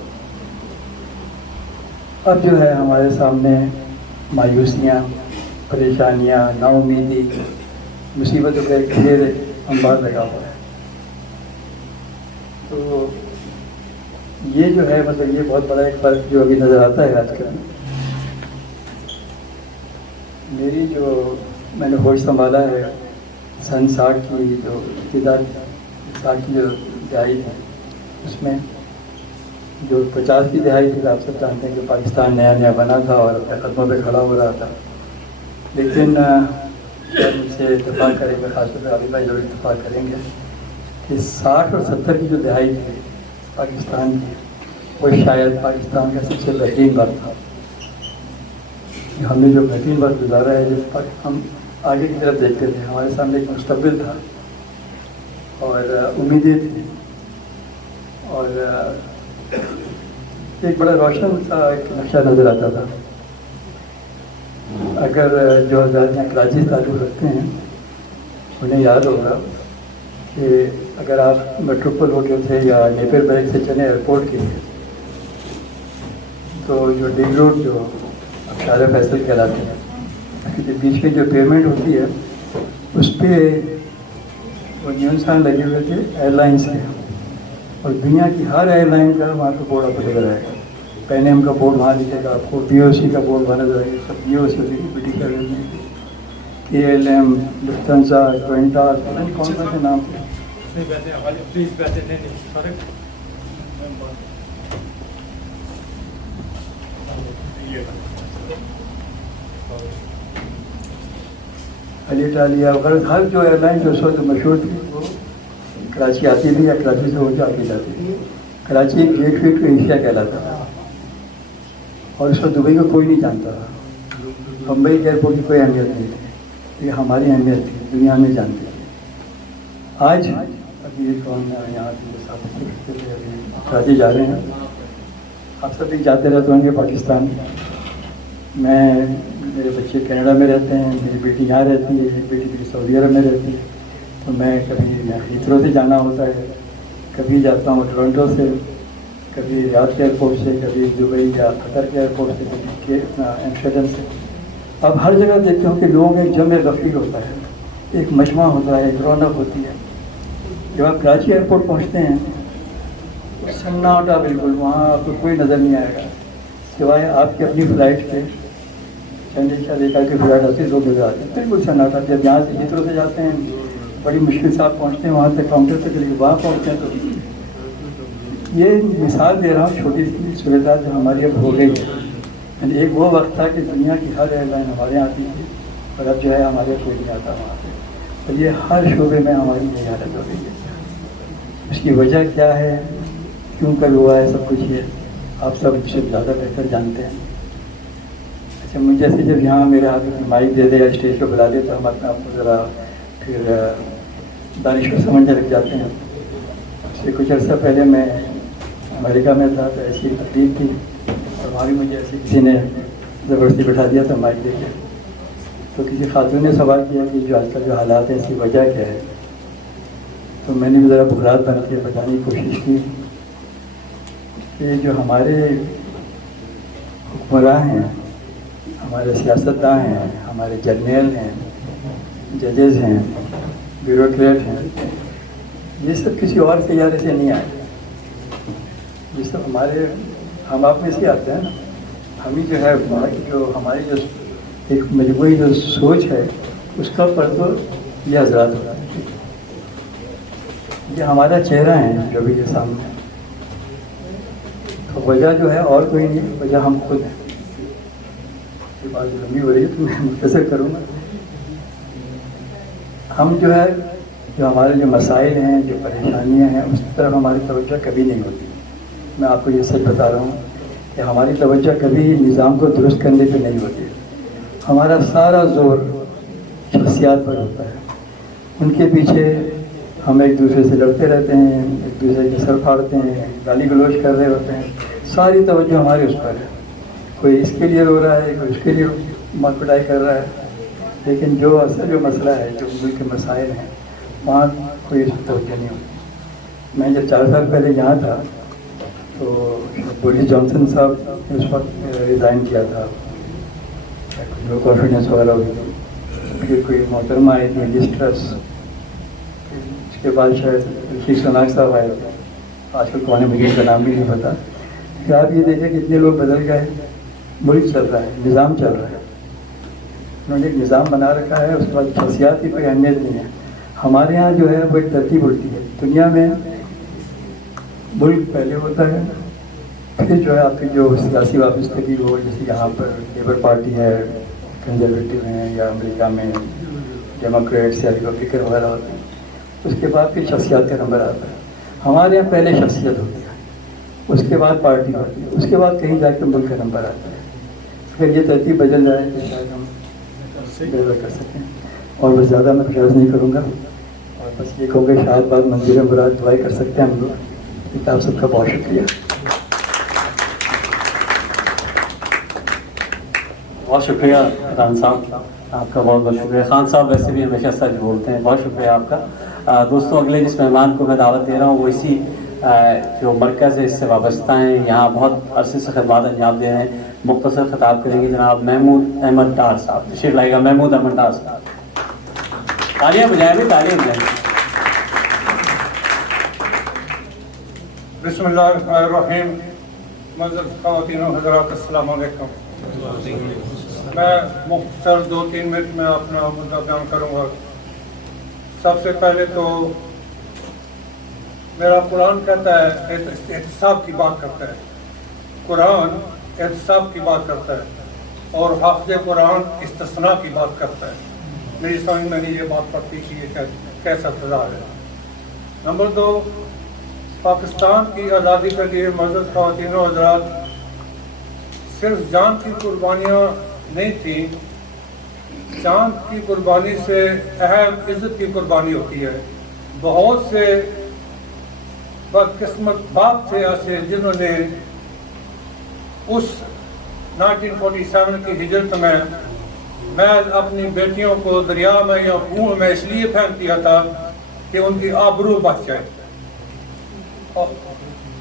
اب جو ہے ہمارے سامنے مایوسیاں، پریشانیاں، نا امیدی، مصیبتوں کا ایک ڈھیر انبار لگا ہوا ہے. تو یہ جو ہے مطلب یہ بہت بڑا ایک فرق جو ابھی نظر آتا ہے آج کل. میری جو میں نے ہوش سنبھالا ہے سن 60 کی جو ابتدا 60 کی جو دہائی تھی اس میں جو 50 کی دہائی تھی آپ سب جانتے ہیں کہ پاکستان نیا نیا بنا تھا اور اپنے قدموں پہ کھڑا ہو رہا تھا. لیکن ان سے اتفاق کریں گے، خاص طور پہ علی بھائی ضرور اتفاق کریں گے کہ 60 اور 70 کی جو دہائی تھی پاکستان کی وہ شاید پاکستان کا سب سے بہترین وقت تھا. ہم نے جو بہترین وقت گزارا ہے، جب ہم آگے کی طرف دیکھتے تھے، ہمارے سامنے ایک مستقبل تھا اور امیدیں تھیں اور ایک بڑا روشن سا ایک نقشہ نظر آتا تھا. اگر جو حضرات یہاں کراچی سے تعلق رکھتے ہیں انہیں یاد ہوگا کہ اگر آپ میٹروپول ہو گئے تھے یا نیپر بیگ سے چلیں ایئرپورٹ کے لیے تو جو ڈنگ روڈ جو شارع فیصل کہلاتے ہیں کہ بیچ میں جو پیمنٹ ہوتی ہے اس پہ وہ نیون سائن لگے ہوئے تھے ایئر لائنس کے، اور دنیا کی ہر ایئر لائن کا وہاں پہ بورڈ آپ کو نظر آئے گا. پین ایم کا بورڈ وہاں دکھے گا آپ کو، بی او سی کا بورڈ وہاں نظر آئے گا. سب بی او سی ہوتی ہے برٹش ایئر لائن، کے ایل ایم، لفٹھانسا، ٹوینٹا، پتہ نہیں کون کون سے نام تھے. علی ٹالیا وغیرہ ہر جو ایئر لائن جو اس وقت مشہور تھی وہ کراچی آتی تھی یا کراچی سے ہو کے آگے جاتی تھی. کراچی ایک گیٹ وے ٹو ایشیا کہلاتا تھا اور اس وقت دبئی کو کوئی نہیں جانتا تھا. بمبئی کے ایئرپورٹ کی کوئی اہمیت نہیں تھی، یہ ہماری اہمیت تھی، دنیا میں جانتی تھی. آج ابھی کون یہاں کراچی جا رہے ہیں، آپ سب بھی جاتے رہتے ہوں گے پاکستان. میں میرے بچے کینیڈا میں رہتے ہیں، میری بیٹی یہاں رہتی ہے، ایک بیٹی میری سعودی عرب میں رہتی ہے. تو میں کبھی ہیتھرو سے جانا ہوتا ہے، کبھی جاتا ہوں ٹورنٹو سے، کبھی ریاض کے ایئرپورٹ سے، کبھی دبئی یا قطر کے ایئرپورٹ سے، کبھی ایمسٹرڈیم سے. اب ہر جگہ دیکھتے ہوں کہ لوگوں کا ایک جمع غفیر ہوتا ہے، ایک مجمع ہوتا ہے، ایک رونق ہوتی ہے. جب آپ کراچی ایئرپورٹ پہنچتے ہیں سناٹا بالکل، وہاں آپ کو کوئی نظر نہیں آئے گا سوائے آپ کی اپنی فلائٹ کے چند ایک کی فلائٹ آتی ہے، لوگ نظر آتے ہیں، بالکل سناٹا. جب یہاں سے ہیتھرو سے جاتے ہیں بڑی مشکل سے آپ پہنچتے ہیں وہاں تک، کاؤنٹر تک، لیکن وہاں پہنچتے ہیں تو یہ مثال دے رہا ہوں چھوٹی سی صورتحال جو ہماری اب ہو گئی ہے. یعنی ایک وہ وقت تھا کہ دنیا کی ہر ایئر لائن ہمارے یہاں آتی تھی اور اب جو ہے ہمارے کوئی نہیں آتا وہاں پہ. اور یہ ہر شعبے میں ہماری نئی حالت ہو گئی ہے. اس کی وجہ کیا ہے، کیوں کر ہوا ہے، سب کچھ یہ آپ سب سے زیادہ بہتر جانتے ہیں. اچھا، مجھے جیسے جب یہاں میرے ہاتھ میں مائک دے دے یا اسٹیج پہ بلا دے تو ہم اپنے آپ کو ذرا پھر دانش کو سمجھنے لگ جاتے ہیں. اس سے کچھ عرصہ پہلے میں امریکہ میں تھا تو ایسی تقریب تھی اور وہاں بھی مجھے ایسے کسی نے زبردستی بٹھا دیا تھا مائک دے کے. تو کسی خاتون نے سوال کیا کہ جو آج کل جو حالات ہیں اس کی وجہ کیا ہے. تو میں نے بھی ذرا بخارات بن کے بتانے کی کوشش کی کہ جو ہمارے حکمراں ہیں، ہمارے سیاستداں ہیں، ہمارے جرنیل ہیں، ججز ہیں، بیوروکریٹ ہیں، یہ سب کسی اور سیارے سے نہیں آئے. یہ سب ہم آپ میں سے آتے ہیں نا. ہم ہی جو ہے جو ہماری جو ایک مجموعی جو سوچ ہے اس کا پردہ یہ حضرات ہوتا ہے. یہ ہمارا چہرہ ہے جو بھی یہ سامنے ہے. تو وجہ جو ہے اور کوئی نہیں، وجہ ہم خود ہیں. یہ بات لمبی ہو رہی ہے تو میں مختصر کروں گا. ہم جو ہے جو ہمارے جو مسائل ہیں، جو پریشانیاں ہیں، اس طرف ہماری توجہ کبھی نہیں ہوتی. میں آپ کو یہ سچ بتا رہا ہوں کہ ہماری توجہ کبھی نظام کو درست کرنے پہ نہیں ہوتی. ہمارا سارا زور شخصیات پر ہوتا ہے. ان کے پیچھے ہم ایک دوسرے سے لڑتے رہتے ہیں، ایک دوسرے کے سر پھاڑتے ہیں، گالی گلوچ کر رہے ہوتے ہیں. ساری توجہ ہمارے اس پر ہے. کوئی اس کے لیے رو رہا ہے، کوئی اس کے لیے مار پٹائی کر رہا ہے. لیکن جو اصل جو مسئلہ ہے، جو ملک کے مسائل ہیں، وہاں کوئی اس پر توجہ نہیں ہوتی. میں جب 4 سال پہلے یہاں تھا تو بورس جانسن صاحب نے اس وقت ریزائن کیا تھا، لو کانفیڈنس وغیرہ ہوئی تھی. پھر کوئی محترمہ آئی تھی لسٹرس. اس کے بعد شاید رشید سناک صاحب آئے تھے. آج کل کون ہے مجھے ان کا نام بھی نہیں پتا. پھر آپ یہ دیکھیں کہ اتنے لوگ بدل گئے. ملک چل رہا ہے، نظام چل رہا ہے. انہوں نے ایک نظام بنا رکھا ہے، اس کے بعد شخصیات کی کوئی اہمیت نہیں ہے. ہمارے یہاں جو ہے وہ ایک ترتیب الٹی ہے. دنیا میں ملک پہلے ہوتا ہے، پھر جو ہے آپ کی جو سیاسی وابستگی ہو، جیسے یہاں پر لیبر پارٹی ہے، کنزرویٹو ہیں، یا امریکہ میں ڈیموکریٹس یا ریپبلکن وغیرہ ہوتے ہیں، اس کے بعد پھر شخصیات کا نمبر آتا ہے. ہمارے یہاں پہلے شخصیت ہوتی ہے، اس کے بعد پارٹی ہوتی ہے، اس کے بعد کہیں جا کے ملک کا نمبر آتا ہے. اگر یہ ترتیب بدل جائے تو شاید ہم بہتر کر سکیں. اور بس زیادہ میں خیال نہیں کروں گا، اور بس یہ کہوں گا شاید بعد منظور مراد دعائیں کر سکتے ہیں ہم لوگ. آپ سب کا بہت شکریہ. بہت شکریہ خان صاحب، آپ کا بہت بہت شکریہ. خان صاحب ویسے بھی ہمیشہ سچ بولتے ہیں. بہت شکریہ آپ کا. دوستوں اگلے جس مہمان کو میں دعوت دے رہا ہوں وہ اسی جو مرکز ہے اس سے وابستہ ہیں، یہاں بہت عرصے سے خدمات انجام دے رہے ہیں. مختصر خطاب کریں گے جناب محمود احمد ڈار صاحب. تشریف لائے گا محمود احمد ڈار صاحب. تالیاں بجائیں بھی، تالیاں بجائیں. بسم اللہ الرحمن الرحیم. معزز خواتین و حضرات السلام علیکم. میں مختصر 2-3 منٹ میں اپنا مدعا بیان کروں گا. سب سے پہلے تو میرا قرآن کہتا ہے احتساب کی بات کرتا ہے. قرآن احتساب کی بات کرتا ہے اور حافظ قرآن استثناء کی بات کرتا ہے. میری سمجھ میں نہیں یہ بات پڑتی کہ یہ کیسا فضا ہے. نمبر 2، پاکستان کی آزادی کے لیے معزز خواتین و حضرات صرف جان کی قربانیاں نہیں تھیں، جان کی قربانی سے اہم عزت کی قربانی ہوتی ہے. بہت سے بدقسمت باپ تھے ایسے جنہوں نے اس 1947 کی ہجرت میں اپنی بیٹیوں کو دریا میں یا کنویں میں اس لیے پھینک دیا تھا کہ ان کی آبرو بچ جائے.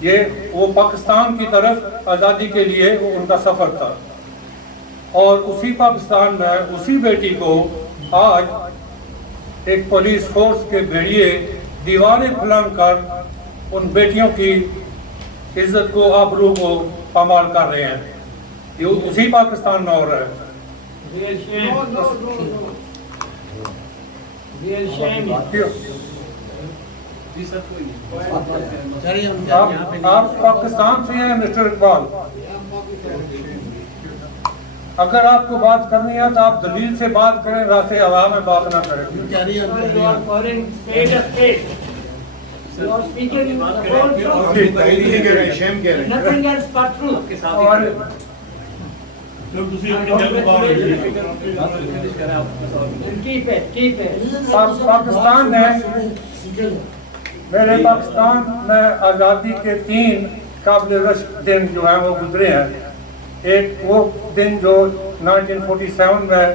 یہ وہ پاکستان کی طرف آزادی کے لیے وہ ان کا سفر تھا. اور اسی پاکستان میں اسی بیٹی کو آج ایک پولیس فورس کے بھیڑیے دیواریں پھلانگ کر ان بیٹیوں کی عزت کو آبرو کو پامال کر رہے ہیں. یہ اسی پاکستان میں ہو رہا ہے. آپ پاکستان سے ہیں مسٹر اقبال. اگر آپ کو بات کرنی ہے تو آپ دلیل سے بات کریں، راستے ہوا میں بات نہ کریں. پاکستان نے میرے پاکستان میں آزادی کے 3 قابل رشک دن جو ہیں وہ گزرے ہیں. ایک وہ دن جو 1947 میں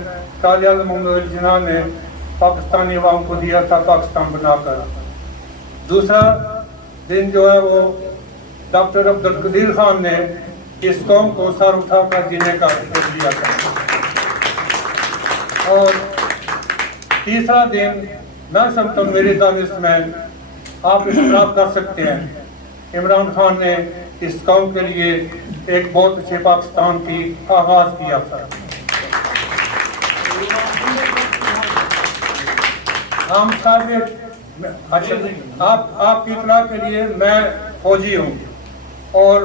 قائد اعظم محمد علی جناح نے پاکستانی عوام کو دیا تھا پاکستان بنا کر. دوسرا دن جو ہے وہ ڈاکٹر عبدالقدیر خان نے اس قوم کو سر اٹھا کر جینے کا حکم دیا تھا. اور تیسرا دن میں سمجھتا ہوں میری دانش میں آپ اختلاف کر سکتے ہیں، عمران خان نے اس قوم کے لیے ایک بہت اچھے پاکستان کی آغاز کیا تھا. ہم آپ کی اطلاع کے لیے میں فوجی ہوں اور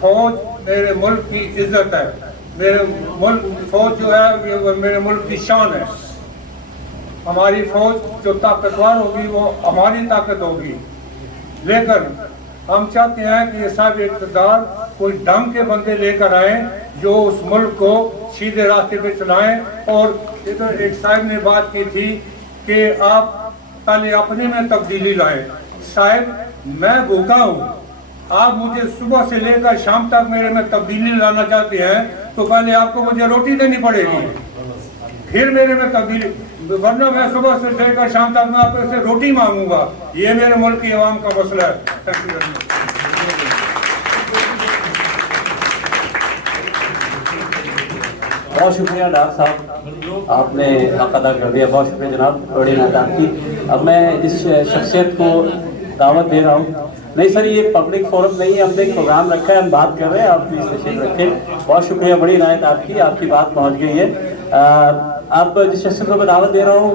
فوج میرے ملک کی عزت ہے. میرے ملک فوج جو ہے وہ میرے ملک کی شان ہے. ہماری فوج جو طاقتور ہوگی وہ ہماری طاقت ہوگی. لیکن ہم چاہتے ہیں کہ یہ صاحب اقتدار کوئی ڈھنگ کے بندے لے کر آئیں جو اس ملک کو سیدھے راستے پہ چلائیں. اور ادھر ایک صاحب نے بات کی تھی کہ آپ پہلے اپنے میں تبدیلی لائیں. صاحب میں بھوکا ہوں، آپ مجھے صبح سے لے کر شام تک میرے میں تبدیلی لانا چاہتے ہیں تو پہلے آپ کو مجھے روٹی دینی پڑے گی، پھر میرے میں تبدیلی. ورنہ میں صبح سے لے کر شام تک میں آپ سے روٹی مانگوں گا. یہ میرے ملک کی عوام کا مسئلہ ہے. بہت شکریہ ڈاکٹر صاحب، آپ نے حق ادا کر دیا. بہت شکریہ جناب، بڑی نعت کی. اب میں اس شخصیت کو دعوت دے رہا ہوں. نہیں سر، یہ پبلک فورم نہیں ہے، ہم نے ایک پروگرام رکھا ہے، ہم بات کر رہے ہیں، آپ پلیز تشریف رکھیں. بہت شکریہ، بڑی عنایت آپ کی بات پہنچ گئی ہے. آپ جس شخصیت کو میں دعوت دے رہا ہوں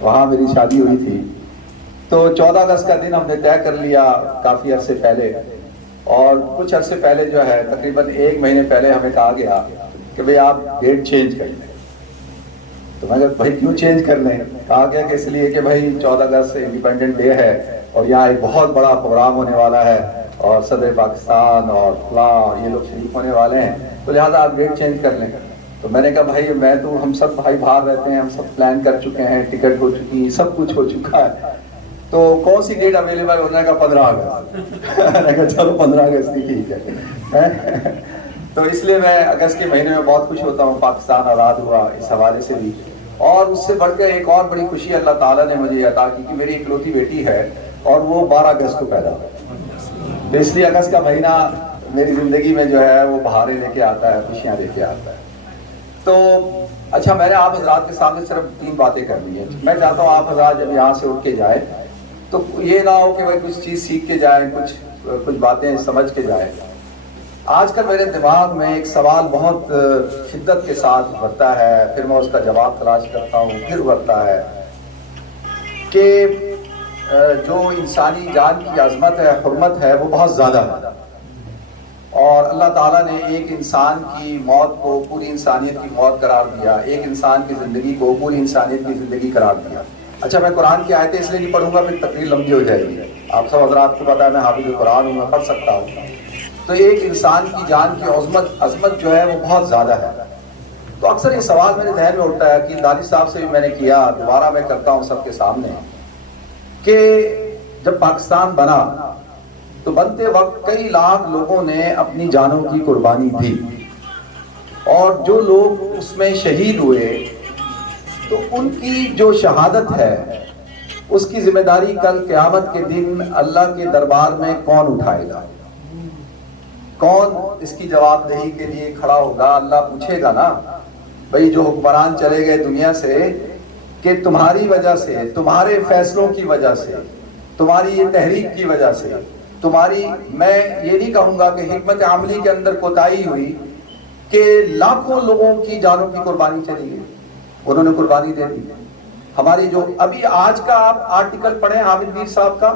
وہاں میری شادی ہوئی تھی. تو 14 اگست کا دن ہم نے طے کر لیا کافی عرصے پہلے, اور کچھ عرصے پہلے جو ہے تقریباً 1 مہینے پہلے ہمیں کہا گیا کہ بھئی آپ ڈیٹ چینج کر لیں. تو میں نے کہا بھائی کیوں چینج کر لیں؟ کہا گیا کہ اس لیے کہ بھائی 14 اگست انڈیپینڈنٹ ڈے ہے اور یہاں ایک بہت بڑا پروگرام ہونے والا ہے اور صدر پاکستان اور فلاں اور یہ لوگ شریک ہونے والے ہیں, تو لہٰذا آپ ڈیٹ چینج کر لیں. تو میں نے کہا بھائی میں تو, ہم سب بھائی باہر رہتے ہیں, ہم سب پلان کر چکے ہیں, ٹکٹ ہو چکی, سب کچھ ہو چکا ہے, تو کون سی ڈیٹ اویلیبل؟ انہوں نے کہا 15 اگست. میں نے کہا چلو 15 اگست ہی ٹھیک ہے. تو اس لیے میں اگست کے مہینے میں بہت خوش ہوتا ہوں, پاکستان آزاد ہوا اس حوالے سے بھی. اور اس سے بڑھ کر ایک اور بڑی خوشی اللہ تعالیٰ نے مجھے عطا کی کہ میری اکلوتی بیٹی ہے اور وہ 12 اگست کو پیدا ہوئی. تو اس لیے اگست کا مہینہ میری زندگی میں جو ہے وہ بہاریں لے کے آتا ہے, خوشیاں لے کے آتا ہے. تو اچھا, میں نے آپ حضرات کے سامنے صرف 3 باتیں کرنی ہیں. میں چاہتا ہوں آپ حضرات جب یہاں سے اٹھ کے جائیں تو یہ نہ ہو کہ بھائی کچھ چیز سیکھ کے جائیں, کچھ باتیں سمجھ کے جائیں. آج کل میرے دماغ میں ایک سوال بہت شدت کے ساتھ بڑھتا ہے, پھر میں اس کا جواب تلاش کرتا ہوں, پھر بڑھتا ہے کہ جو انسانی جان کی عظمت ہے, حرمت ہے, وہ بہت زیادہ ہے. اور اللہ تعالیٰ نے ایک انسان کی موت کو پوری انسانیت کی موت قرار دیا, ایک انسان کی زندگی کو پوری انسانیت کی زندگی قرار دیا. اچھا, میں قرآن کی آیتیں اس لیے نہیں پڑھوں گا, پھر تقریر لمبی ہو جائے گی. آپ سب حضرات کو پتا ہے میں حافظ قرآن ہوں, میں پڑھ سکتا ہوں. تو ایک انسان کی جان کی عظمت جو ہے وہ بہت زیادہ ہے. تو اکثر یہ سوال میرے ذہن میں اٹھتا ہے کہ دانی صاحب سے بھی میں نے کیا, دوبارہ میں کرتا ہوں سب کے سامنے, کہ جب پاکستان بنا تو بنتے وقت کئی لاکھ لوگوں نے اپنی جانوں کی قربانی دی, اور جو لوگ اس میں شہید ہوئے تو ان کی جو شہادت ہے اس کی ذمہ داری کل قیامت کے دن اللہ کے دربار میں کون اٹھائے گا؟ کون اس کی جواب دہی کے لیے کھڑا ہوگا؟ اللہ پوچھے گا نا, بھئی جو حکمران چلے گئے دنیا سے کہ تمہاری وجہ سے, تمہارے فیصلوں کی وجہ سے, تمہاری یہ تحریک کی وجہ سے, تمہاری, میں یہ نہیں کہوں گا کہ حکمت عملی کے اندر کوتاہی ہوئی کہ لاکھوں لوگوں کی جانوں کی قربانی چلی گئی, انہوں نے قربانی دے دی. ہماری جو ابھی آج کا آپ آرٹیکل پڑھیں حامد میر صاحب کا,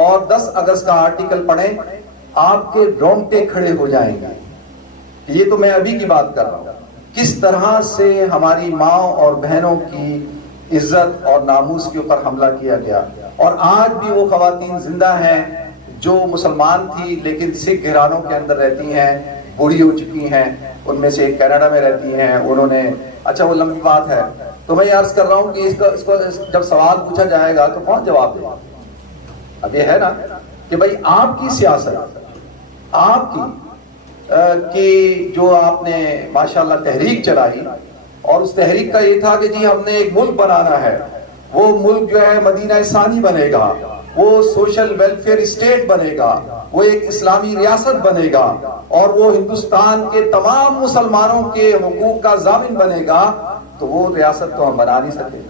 اور 10 اگست کا آرٹیکل پڑھیں, آپ کے رونگٹے کھڑے ہو جائیں گے. یہ تو میں ابھی کی بات کر رہا ہوں, کس طرح سے ہماری ماں اور بہنوں کی عزت اور ناموس کے اوپر حملہ کیا گیا. اور آج بھی وہ خواتین زندہ ہیں جو مسلمان تھی لیکن سکھ گھرانوں کے اندر رہتی ہیں, بوڑھی ہو چکی ہیں. ان میں سے ایک کینیڈا میں رہتی ہیں, انہوں نے, اچھا وہ لمبی بات ہے. تو میں یہ عرض کر رہا ہوں کہ اس کو جب سوال پوچھا جائے گا تو کون جواب دے گا؟ اب یہ ہے نا کہ بھائی آپ کی سیاست, آپ کی جو آپ نے ماشاءاللہ تحریک چلائی, اور اس تحریک کا یہ تھا کہ جی ہم نے ایک ملک بنانا ہے, وہ ملک جو ہے مدینہ ثانی بنے گا, وہ سوشل ویلفیئر اسٹیٹ بنے گا, وہ ایک اسلامی ریاست بنے گا, اور وہ ہندوستان کے تمام مسلمانوں کے حقوق کا ضامن بنے گا. تو وہ ریاست تو ہم بنا نہیں سکے.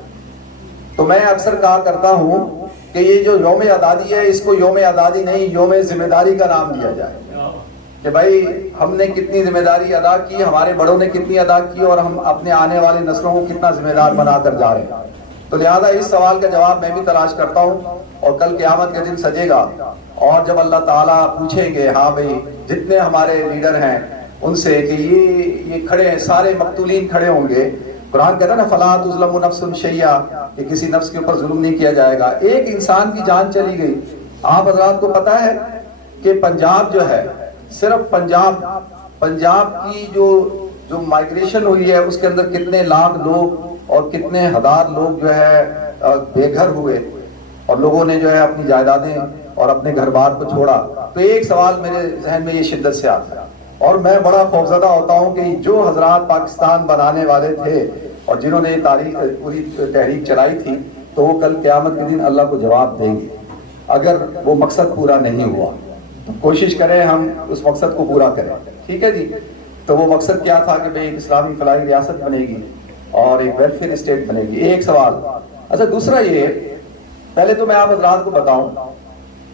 تو میں اکثر کہا کرتا ہوں کہ یہ جو یوم آزادی ہے, اس کو یوم آزادی نہیں, یوم ذمہ داری کا نام دیا جائے کہ بھائی ہم نے کتنی ذمہ داری ادا کی, ہمارے بڑوں نے کتنی ادا کی, اور ہم اپنے آنے والے نسلوں کو کتنا ذمہ دار بنا کر جا رہے ہیں. تو لہذا اس سوال کا جواب میں بھی تلاش کرتا ہوں, اور کل قیامت کے دن سجے گا, اور جب اللہ تعالیٰ پوچھیں گے ہاں بھئی جتنے ہمارے لیڈر ہیں ان سے کہ یہ کھڑے ہیں, سارے مقتولین کھڑے ہوں گے. قرآن کہتا ہے نا فلا تظلم نفس شیئا, کہ کسی نفس کے اوپر ظلم نہیں کیا جائے گا. ایک انسان کی جان چلی گئی. آپ حضرات کو پتا ہے کہ پنجاب جو ہے, صرف پنجاب کی جو مائگریشن ہوئی ہے اس کے اندر کتنے لاکھ لوگ اور کتنے ہزار لوگ جو ہے بے گھر ہوئے, اور لوگوں نے جو ہے اپنی جائیدادیں اور اپنے گھر بار کو چھوڑا. تو ایک سوال میرے ذہن میں یہ شدت سے آتا ہے, اور میں بڑا خوفزدہ ہوتا ہوں کہ جو حضرات پاکستان بنانے والے تھے اور جنہوں نے پوری تحریک چلائی تھی, تو وہ کل قیامت کے دن اللہ کو جواب دیں گے اگر وہ مقصد پورا نہیں ہوا. تو کوشش کریں ہم اس مقصد کو پورا کریں, ٹھیک ہے جی. تو وہ مقصد کیا تھا کہ ایک اسلامی فلاحی ریاست بنے گی اور ایک ویلفیئر اسٹیٹ بنے گی. ایک سوال. اچھا دوسرا یہ, پہلے تو میں آپ حضرات کو بتاؤں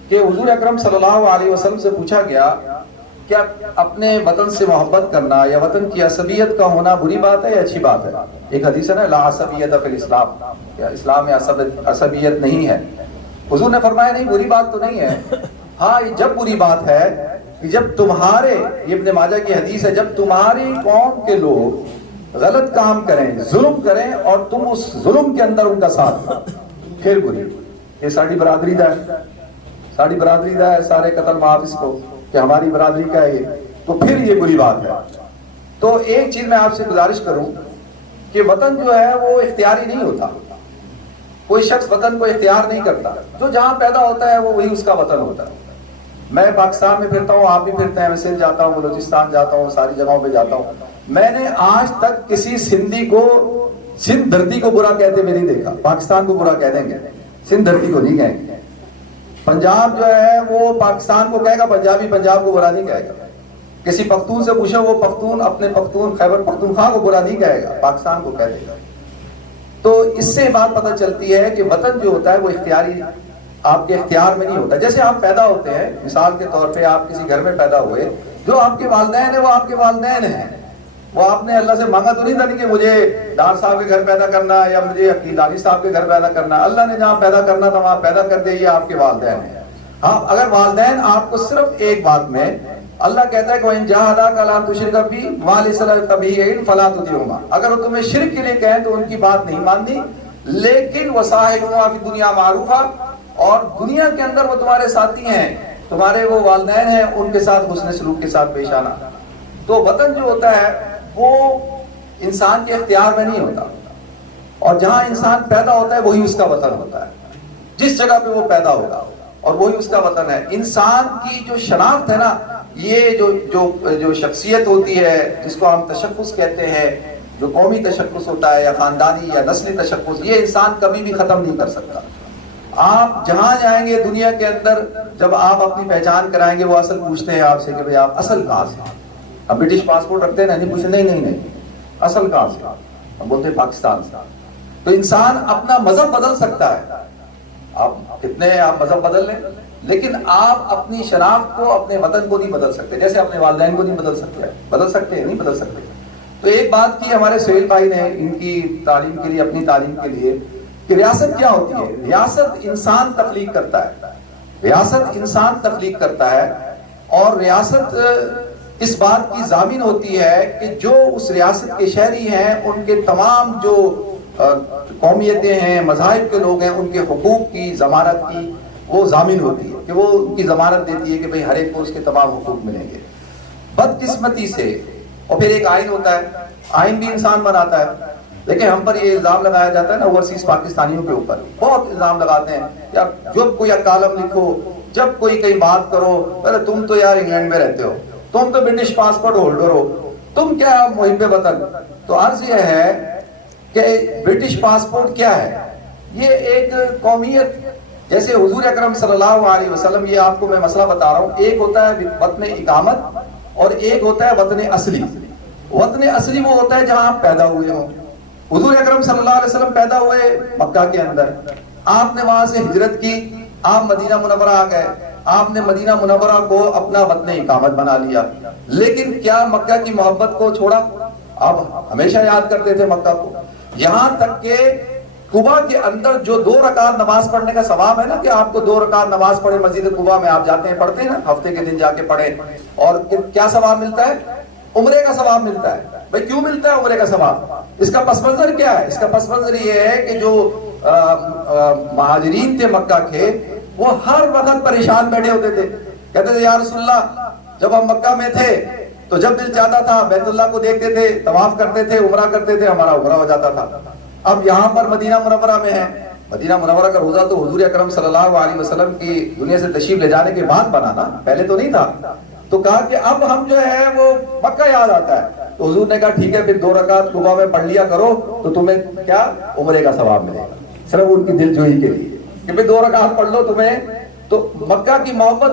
کہ حضور اکرم صلی اللہ علیہ وسلم سے پوچھا گیا کیا اپنے وطن سے محبت کرنا یا وطن کی عصبیت کا ہونا بری بات ہے یا اچھی بات ہے؟ ایک حدیث ہے نا، لا عصبیت فی الاسلام، کہ اسلام میں عصبیت نہیں ہے. حضور نے فرمایا نہیں، بری بات تو نہیں ہے. ہاں یہ جب بری بات ہے کہ جب تمہارے، یہ ابن ماجہ کی حدیث ہے، جب تمہاری قوم کے لوگ غلط کام کریں، ظلم کریں اور تم اس ظلم کے اندر ان کا ساتھ دو، پھر بری. یہ ساری برادری دا ہے، ساری برادری دا ہے، سارے قتل معاف اس کو کہ ہماری برادری کا ہے یہ، تو پھر یہ بری بات ہے. تو ایک چیز میں آپ سے گزارش کروں کہ وطن جو ہے وہ اختیاری نہیں ہوتا. کوئی شخص وطن کو اختیار نہیں کرتا، جو جہاں پیدا ہوتا ہے وہ وہی اس کا وطن ہوتا ہے. میں پاکستان میں پھرتا ہوں، آپ بھی پھرتے ہیں، میں سندھ جاتا ہوں، بلوچستان جاتا ہوں، ساری جگہوں پہ جاتا ہوں. میں نے آج تک کسی سندھی کو سندھ دھرتی کو برا کہتے ہوئے نہیں دیکھا. پاکستان کو برا کہہ دیں گے، سندھ دھرتی کو نہیں کہیں گے. پنجاب جو ہے وہ پاکستان کو کہے گا، پنجابی پنجاب کو برا نہیں کہے گا. کسی پختون سے پوچھو، وہ پختون اپنے پختون خیبر پختونخوا کو برا نہیں کہے گا، پاکستان کو کہہ دے گا. تو اس سے بات پتہ چلتی ہے کہ وطن جو ہوتا ہے وہ اختیاری، آپ کے اختیار میں نہیں ہوتا. جیسے آپ پیدا ہوتے ہیں، مثال کے طور پہ آپ کسی گھر میں پیدا ہوئے، جو آپ کے والدین ہیں وہ آپ کے والدین ہیں. وہ آپ نے اللہ سے مانگا تو نہیں تھا کہ مجھے ڈار صاحب کے گھر پیدا کرنا ہے یا مجھے عقیدانی صاحب کے گھر پیدا کرنا ہے. اللہ نے جہاں پیدا کرنا تھا وہاں پیدا کر دیا، یہ آپ کے والدین ہیں. ہاں اگر والدین آپ کو صرف ایک بات میں، اللہ کہتا ہے کہ وَإِن جَاهَدَاكَ عَلَىٰ أَن تُشْرِكَ بِي مَا لَيْسَ لَكَ بِهِ عِلْمٌ فَلَا تُطِعْهُمَا، اگر وہ تمہیں شرک کے لیے کہیں تو ان کی بات نہیں ماننی. لیکن وَصَاحِبْهُمَا فِي الدُّنْيَا مَعْرُوفًا، اور دنیا کے اندر وہ تمہارے ساتھی ہیں، تمہارے وہ والدین ہیں، ان کے ساتھ حسن سلوک کے ساتھ پیش آنا. تو وطن جو ہوتا ہے وہ انسان کے اختیار میں نہیں ہوتا، اور جہاں انسان پیدا ہوتا ہے وہی اس کا وطن ہوتا ہے. جس جگہ پہ وہ پیدا ہوگا اور وہی اس کا وطن ہے. انسان کی جو شناخت ہے نا، یہ جو شخصیت ہوتی ہے جس کو ہم تشخص کہتے ہیں، جو قومی تشخص ہوتا ہے یا خاندانی یا نسلی تشخص، یہ انسان کبھی بھی ختم نہیں کر سکتا. آپ جہاں جائیں گے دنیا کے اندر، جب آپ اپنی پہچان کرائیں گے، وہ اصل پوچھتے ہیں آپ سے کہ بھئی آپ اصل کہاں سے؟ اب برٹش پاسپورٹ رکھتے ہیں نا، نہیں پوچھتے نہیں اصل کہاں سے؟ اب بولتے ہیں پاکستان سے. تو انسان اپنا مذہب بدل سکتا ہے، آپ کتنے آپ مذہب بدل لیں، لیکن آپ اپنی شناخت کو، اپنے وطن کو نہیں بدل سکتے. جیسے اپنے والدین کو نہیں بدل سکتے. بدل سکتے ہیں؟ نہیں بدل سکتے. تو ایک بات کی ہمارے سہیل بھائی نے ان کی تعلیم کے لیے، اپنی تعلیم کے لیے، کہ ریاست کیا ہوتی ہے. ریاست انسان تخلیق کرتا ہے، ریاست انسان تخلیق کرتا ہے، اور ریاست اس بات کی ضامن ہوتی ہے کہ جو اس ریاست کے شہری ہیں، ان کے تمام جو قومیتیں ہیں، مذاہب کے لوگ ہیں، ان کے حقوق کی ضمانت کی وہ ضامن ہوتی ہے، کہ وہ ان کی ضمانت دیتی ہے کہ بھئی ہر ایک کو اس کے تمام حقوق ملیں گے. بدقسمتی سے، اور پھر ایک آئین ہوتا ہے، آئین بھی انسان بناتا ہے. لیکن ہم پر یہ الزام لگایا جاتا ہے نا اوورسیز پاکستانیوں کے اوپر، بہت الزام لگاتے ہیں، یا جب کوئی کالم لکھو، جب کوئی کئی بات کرو، پہلے تم تو یار انگلینڈ میں رہتے ہو، تم تو برٹش پاسپورٹ ہولڈر ہو، تم کیا محب وطن. تو عرض یہ ہے کہ برٹش پاسپورٹ کیا ہے؟ یہ ایک قومیت، جیسے حضور اکرم صلی اللہ علیہ وسلم، یہ آپ کو میں مسئلہ بتا رہا ہوں، ایک ہوتا ہے وطن اقامت اور ایک ہوتا ہے وطن اصلی. وطن اصلی وہ ہوتا ہے جہاں آپ پیدا ہوئے ہوں. حضور اکرم صلی اللہ علیہ وسلم پیدا ہوئے مکہ کے اندر، آپ نے وہاں سے ہجرت کی، آپ مدینہ منورہ آ گئے، آپ نے مدینہ منورہ کو اپنا وطن اقامت بنا لیا. لیکن کیا مکہ کی محبت کو چھوڑا؟ آپ ہمیشہ یاد کرتے تھے مکہ کو، یہاں تک کہ قباء کے اندر جو 2 رکعت نماز پڑھنے کا ثواب ہے نا، کہ آپ کو 2 رکعت نماز پڑھے مسجد قباء میں، آپ جاتے ہیں پڑھتے ہیں نا، ہفتے کے دن جا کے پڑھیں، اور کیا ثواب ملتا ہے؟ عمرے کا ثواب ملتا ہے. بھائی کیوں ملتا ہے عمرے کا ثواب؟ اس کا پس منظر کیا ہے؟ اس کا پس منظر یہ ہے کہ جو مہاجرین تھے مکہ کے، وہ ہر وقت پریشان بیٹھے ہوتے تھے، کہتے تھے یا رسول اللہ جب ہم مکہ میں تھے تو جب دل چاہتا تھا بیت اللہ کو دیکھتے تھے، طواف کرتے تھے، عمرہ کرتے تھے، ہمارا عمرہ ہو جاتا تھا. اب یہاں پر مدینہ منورہ میں ہے، مدینہ منورہ کا روزہ تو حضور اکرم صلی اللہ علیہ وسلم کی دنیا سے تشریف لے جانے کے بعد بنا نا، پہلے تو نہیں تھا. تو کہا کہ اب ہم جو ہے وہ مکہ یاد آتا ہے. تو حضور نے کہا ٹھیک ہے پھر 2 رکعت قباء میں پڑھ لیا کرو تو تمہیں کیا عمرے کا ثواب ملے گا، صرف ان کی دل جوئی کے لیے کہ پھر 2 رکعت پڑھ لو تمہیں. تو مکہ کی محبت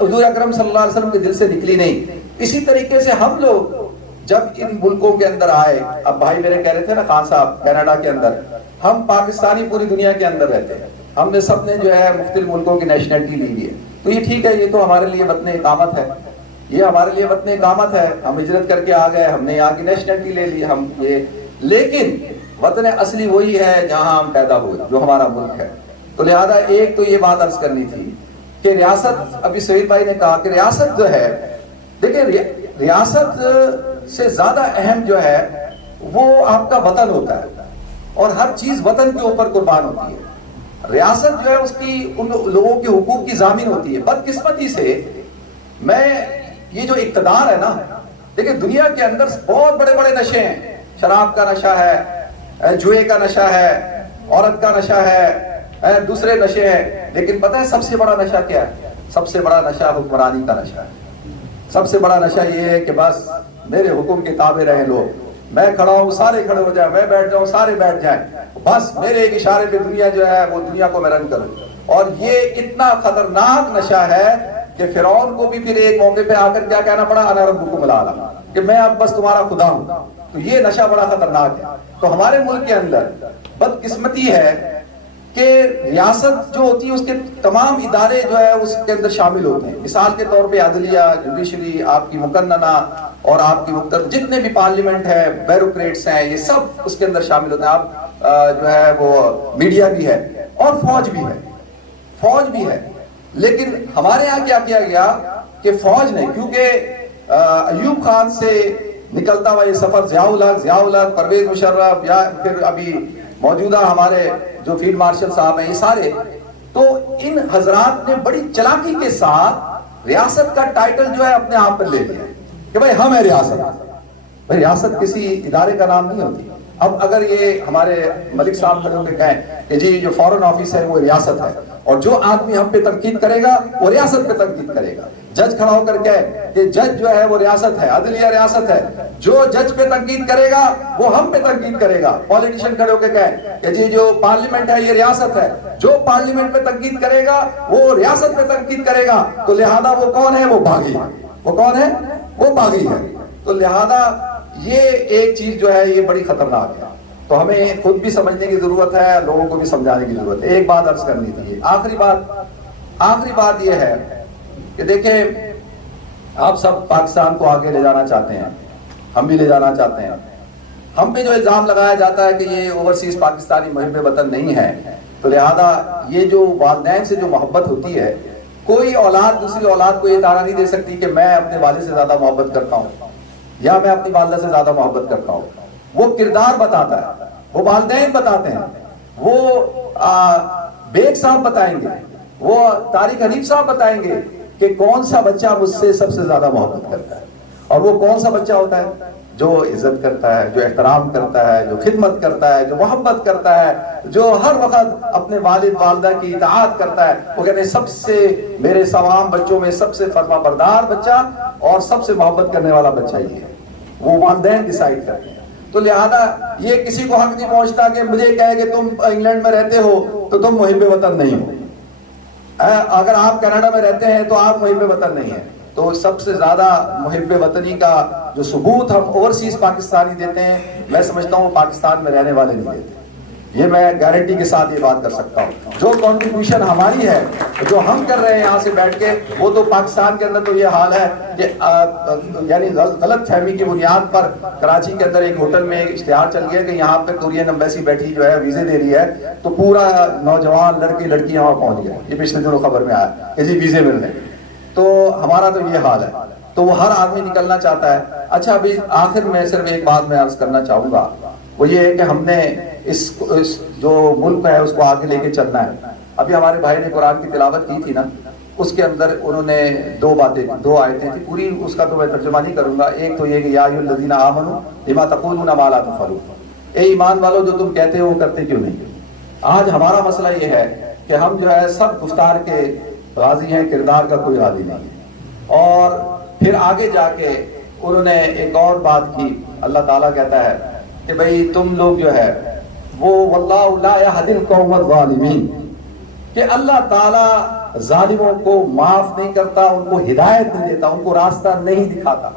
حضور اکرم صلی اللہ علیہ وسلم کے دل سے نکلی نہیں. اسی طریقے سے ہم لوگ جب ان ملکوں کے اندر آئے، اب بھائی میرے کہہ رہے تھے نا خان صاحب کینیڈا کے اندر، ہم پاکستانی پوری دنیا کے اندر رہتے ہیں، ہم نے سب نے جو ہے مختلف ملکوں کی نیشنلٹی لی ہوئی ہے. تو یہ ٹھیک ہے، یہ تو ہمارے لیے وطن اقامت ہے. یہ ہمارے لیے وطن اقامت ہے، ہم ہجرت کر کے آ گئے، ہم نے یہاں کی نیشنلٹی لے لی، ہم یہ، لیکن وطن اصلی وہی ہے جہاں ہم پیدا ہوئے، جو ہمارا ملک ہے۔ تو لہذا ایک تو یہ بات عرض کرنی تھی کہ ریاست، ابھی سہیل بھائی نے کہا کہ ریاست جو ہے، دیکھیں ریاست سے زیادہ اہم جو ہے وہ آپ کا وطن ہوتا ہے، اور ہر چیز وطن کے اوپر قربان ہوتی ہے۔ ریاست جو ہے اس کی ان لوگوں کے حقوق کی ضامن ہوتی ہے۔ بدقسمتی سے میں یہ جو اقتدار ہے نا، دیکھیں دنیا کے اندر بہت بڑے بڑے نشے ہیں، شراب کا نشہ ہے، جوئے کا نشہ ہے، عورت کا نشہ ہے، دوسرے نشے ہیں، لیکن پتہ ہے سب سے بڑا نشہ کیا ہے؟ سب سے بڑا نشہ حکمرانی کا نشہ ہے۔ سب سے بڑا نشہ یہ ہے کہ بس میرے حکم کے تابع رہیں لوگ، میں کھڑا ہوں سارے کھڑے ہو جائیں، میں بیٹھ جاؤں سارے بیٹھ جائیں، بس میرے ایک اشارے پہ دنیا جو ہے وہ دنیا کو میں رن کروں۔ اور یہ اتنا خطرناک نشہ ہے کہ فرعون کو بھی پھر ایک موقع پہ آ کر کیا کہنا پڑا، انا ربکم الاعلی، کہ میں اب بس تمہارا خدا ہوں۔ تو یہ نشہ بڑا خطرناک ہے۔ تو ہمارے ملک کے اندر بدقسمتی ہے کہ ریاست جو ہوتی ہے اس کے تمام ادارے جو ہے اس کے اندر شامل ہوتے ہیں۔ مثال کے طور پہ عدلیہ، جوڈیشری، آپ کی مقننہ اور آپ کی مختلف جتنے بھی پارلیمنٹ ہے، بیوروکریٹس ہیں، یہ سب اس کے اندر شامل ہوتے ہیں۔ آپ جو ہے وہ میڈیا بھی ہے اور فوج بھی ہے، فوج بھی ہے۔ لیکن ہمارے یہاں کیا کیا گیا کہ فوج نے، کیونکہ ایوب خان سے نکلتا ہوا یہ سفر، ضیاء الحق، پرویز مشرف، یا پھر ابھی موجودہ ہمارے جو فیلڈ مارشل صاحب ہیں، یہ سارے، تو ان حضرات نے بڑی چلاکی کے ساتھ ریاست کا ٹائٹل جو ہے اپنے آپ پر لے لیا کہ بھائی ہم ہیں ریاست۔ بھائی ریاست کسی ادارے کا نام نہیں ہوتی۔ اب اگر یہ ہمارے ملک صاحب کھڑے ہو کے کہیں کہ جی جو فورن آفس ہے وہ ریاست ہے، اور جو آدمی ہم پہ تنقید کرے گا وہ ریاست پہ تنقید کرے گا، جج کھڑا ہو کر کہے کہ جج جو ہے وہ ریاست ہے، عدلیہ ریاست ہے، جو جج پہ تنقید کرے گا وہ ہم پہ تنقید کرے گا، پولیٹیشین کھڑے ہو کے کہے کہ جی جو پارلیمنٹ ہے یہ ریاست ہے، جو پارلیمنٹ پہ تنقید کرے گا وہ ریاست پہ تنقید کرے گا، تو لہذا وہ کون ہے؟ وہ باغی ہے۔ وہ کون ہے؟ وہ باغی ہے۔ تو لہذا یہ ایک چیز جو ہے یہ بڑی خطرناک ہے۔ تو ہمیں خود بھی سمجھنے کی ضرورت ہے، لوگوں کو بھی سمجھانے کی ضرورت ہے۔ ایک بات عرض کرنی تھی، آخری بات یہ ہے کہ دیکھیں آپ سب پاکستان کو آگے لے جانا چاہتے ہیں، ہم بھی لے جانا چاہتے ہیں۔ ہم پہ جو الزام لگایا جاتا ہے کہ یہ اوورسیز پاکستانی محب وطن نہیں ہے، تو لہذا یہ جو والدین سے جو محبت ہوتی ہے، کوئی اولاد دوسری اولاد کو یہ دعویٰ نہیں دے سکتی کہ میں اپنے والد سے زیادہ محبت کرتا ہوں یا میں اپنی والدہ سے زیادہ محبت کرتا ہوں۔ وہ کردار بتاتا ہے، وہ والدین بتاتے ہیں، وہ بیگ صاحب بتائیں گے، وہ طارق حنیف صاحب بتائیں گے کہ کون سا بچہ مجھ سے سب سے زیادہ محبت کرتا ہے، اور وہ کون سا بچہ ہوتا ہے جو عزت کرتا ہے، جو احترام کرتا ہے، جو خدمت کرتا ہے، جو محبت کرتا ہے، جو ہر وقت اپنے والد والدہ کی اطاعت کرتا ہے۔ وہ کہتے ہیں سب سے میرے تمام بچوں میں سب سے فرما بردار بچہ اور سب سے محبت کرنے والا بچہ یہ ہے، وہ والدین ڈیسائیڈ کرتے ہیں۔ تو لہذا یہ کسی کو حق نہیں پہنچتا کہ مجھے کہے کہ تم انگلینڈ میں رہتے ہو تو تم محب وطن نہیں ہو، اگر آپ کینیڈا میں رہتے ہیں تو آپ محب وطن نہیں ہیں۔ تو سب سے زیادہ محب وطنی کا جو ثبوت ہم اوورسیز پاکستانی دیتے ہیں، میں سمجھتا ہوں پاکستان میں رہنے والے نہیں دیتے۔ یہ میں گارنٹی کے ساتھ یہ بات کر سکتا ہوں۔ جو کنٹریبیوشن ہماری ہے، جو ہم کر رہے ہیں یہاں سے بیٹھ کے، وہ تو پاکستان کے اندر تو یہ حال ہے کہ یعنی غلط فہمی کی بنیاد پر کراچی کے اندر ایک ہوٹل میں ایک اشتہار چل گیا کہ یہاں پہ کورین ایمبیسی بیٹھی جو ہے ویزے دے رہی ہے، تو پورا نوجوان لڑکے لڑکیاں وہاں پہنچ گئے۔ یہ پچھلے دنوں خبر میں آیا کہ جی ویزے مل رہے ہیں۔ تو ہمارا تو یہ حال ہے، تو وہ ہر آدمی نکلنا چاہتا ہے۔ اچھا ابھی آخر میں صرف ایک بات میں عرض کرنا چاہوں گا، وہ یہ ہے کہ ہم نے اس جو ملک ہے اس کو آگے لے کے چلنا ہے۔ ابھی ہمارے بھائی نے قرآن کی تلاوت کی تھی نا، اس کے اندر انہوں نے دو آیتیں تھی، پوری اس کا تو میں ترجمہ نہیں کروں گا۔ ایک تو یہ کہ یا ایھا الذین آمنوا لما تقولون ما لا تفعلون، اے ایمان والو جو تم کہتے ہو وہ کرتے کیوں نہیں۔ آج ہمارا مسئلہ یہ ہے کہ ہم جو ہے سب گفتار کے غازی ہیں، کردار کا کوئی غازی نہیں ہے۔ اور پھر آگے جا کے انہوں نے ایک اور بات کی، اللہ تعالیٰ کہتا ہے کہ بھئی تم لوگ جو ہے وہ واللہ لا یہدی القوم الظالمین، کہ اللہ تعالیٰ ظالموں کو معاف نہیں کرتا، ان کو ہدایت نہیں دیتا، ان کو راستہ نہیں دکھاتا۔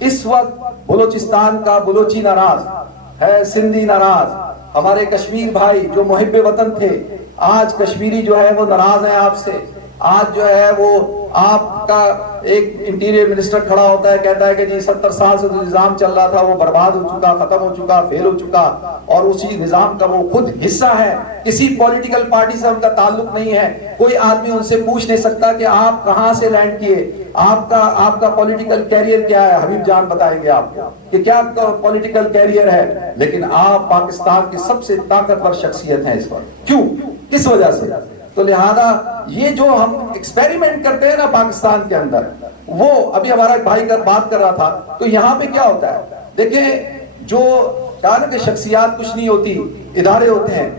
اس وقت بلوچستان کا بلوچی ناراض ہے، سندھی ناراض، ہمارے کشمیر بھائی جو محب وطن تھے، آج کشمیری جو ہے وہ ناراض ہیں آپ سے، آج جو ہے وہ آپ کا ایک انٹیریئر منسٹر کھڑا ہوتا ہے, کہتا ہے کہ جی 70 سال سے جو نظام چل رہا تھا وہ برباد ہو چکا, ختم ہو چکا, فیل ہو چکا, اور اسی نظام کا وہ خود حصہ ہے, کسی پولیٹیکل پارٹی سے ان کا تعلق نہیں ہے. کوئی آدمی ان سے پوچھ نہیں سکتا کہ آپ کہاں سے لینڈ کیے, آپ کا پولیٹیکل کیریئر کیا ہے. حبیب جان بتائیں گے آپ کو کہ کیا پولیٹیکل کیریئر ہے, لیکن آپ پاکستان کی سب سے طاقتور شخصیت ہیں اس وقت. کیوں, کس وجہ سے؟ تو لہذا یہ جو ہم ایکسپیریمنٹ کرتے ہیں نا پاکستان کے اندر, وہ ابھی ہمارا ایک بھائی بات کر رہا تھا, تو یہاں پہ کیا ہوتا ہے, دیکھیں جو کہا نا کہ شخصیات کچھ نہیں ہوتی, ادارے ہوتے ہیں,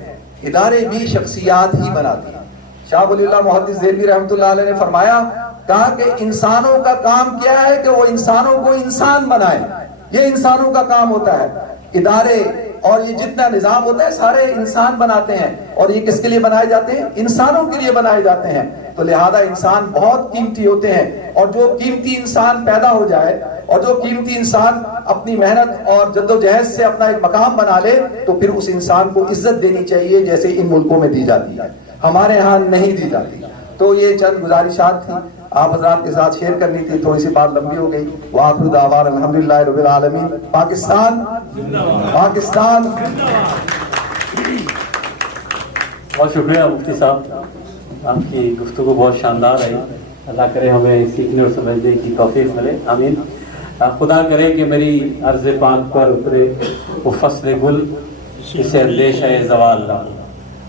ادارے بھی شخصیات ہی بناتی ہیں. شاہ ولی اللہ محدث دہلوی رحمۃ اللہ علیہ نے فرمایا, کہا کہ انسانوں کا کام کیا ہے کہ وہ انسانوں کو انسان بنائے, یہ انسانوں کا کام ہوتا ہے. ادارے اور یہ جتنا نظام ہوتا ہے سارے انسان بناتے ہیں, اور یہ کس کے لیے بنائے جاتے ہیں؟ انسانوں کے لیے بنائے جاتے ہیں. تو لہذا انسان بہت قیمتی ہوتے ہیں, اور جو قیمتی انسان پیدا ہو جائے, اور جو قیمتی انسان اپنی محنت اور جدوجہد سے اپنا ایک مقام بنا لے, تو پھر اس انسان کو عزت دینی چاہیے جیسے ان ملکوں میں دی جاتی ہے, ہمارے ہاں نہیں دی جاتی. تو یہ چند گزارشات تھی, آپ حضرات کے ساتھ شیئر کرنی تھی, تھوڑی سی بات لمبی ہو گئی. وآخر دعوانا الحمدللہ رب العالمین. پاکستان پاکستان. بہت شکریہ مفتی صاحب, آپ کی گفتگو بہت شاندار رہی. اللہ کرے ہمیں سیکھنے اور سمجھنے کی توفیق ملے, آمین. خدا کرے کہ میری عرض پاک پر اترے وہ فصل گل اسے اندیش ہے زوال نہ.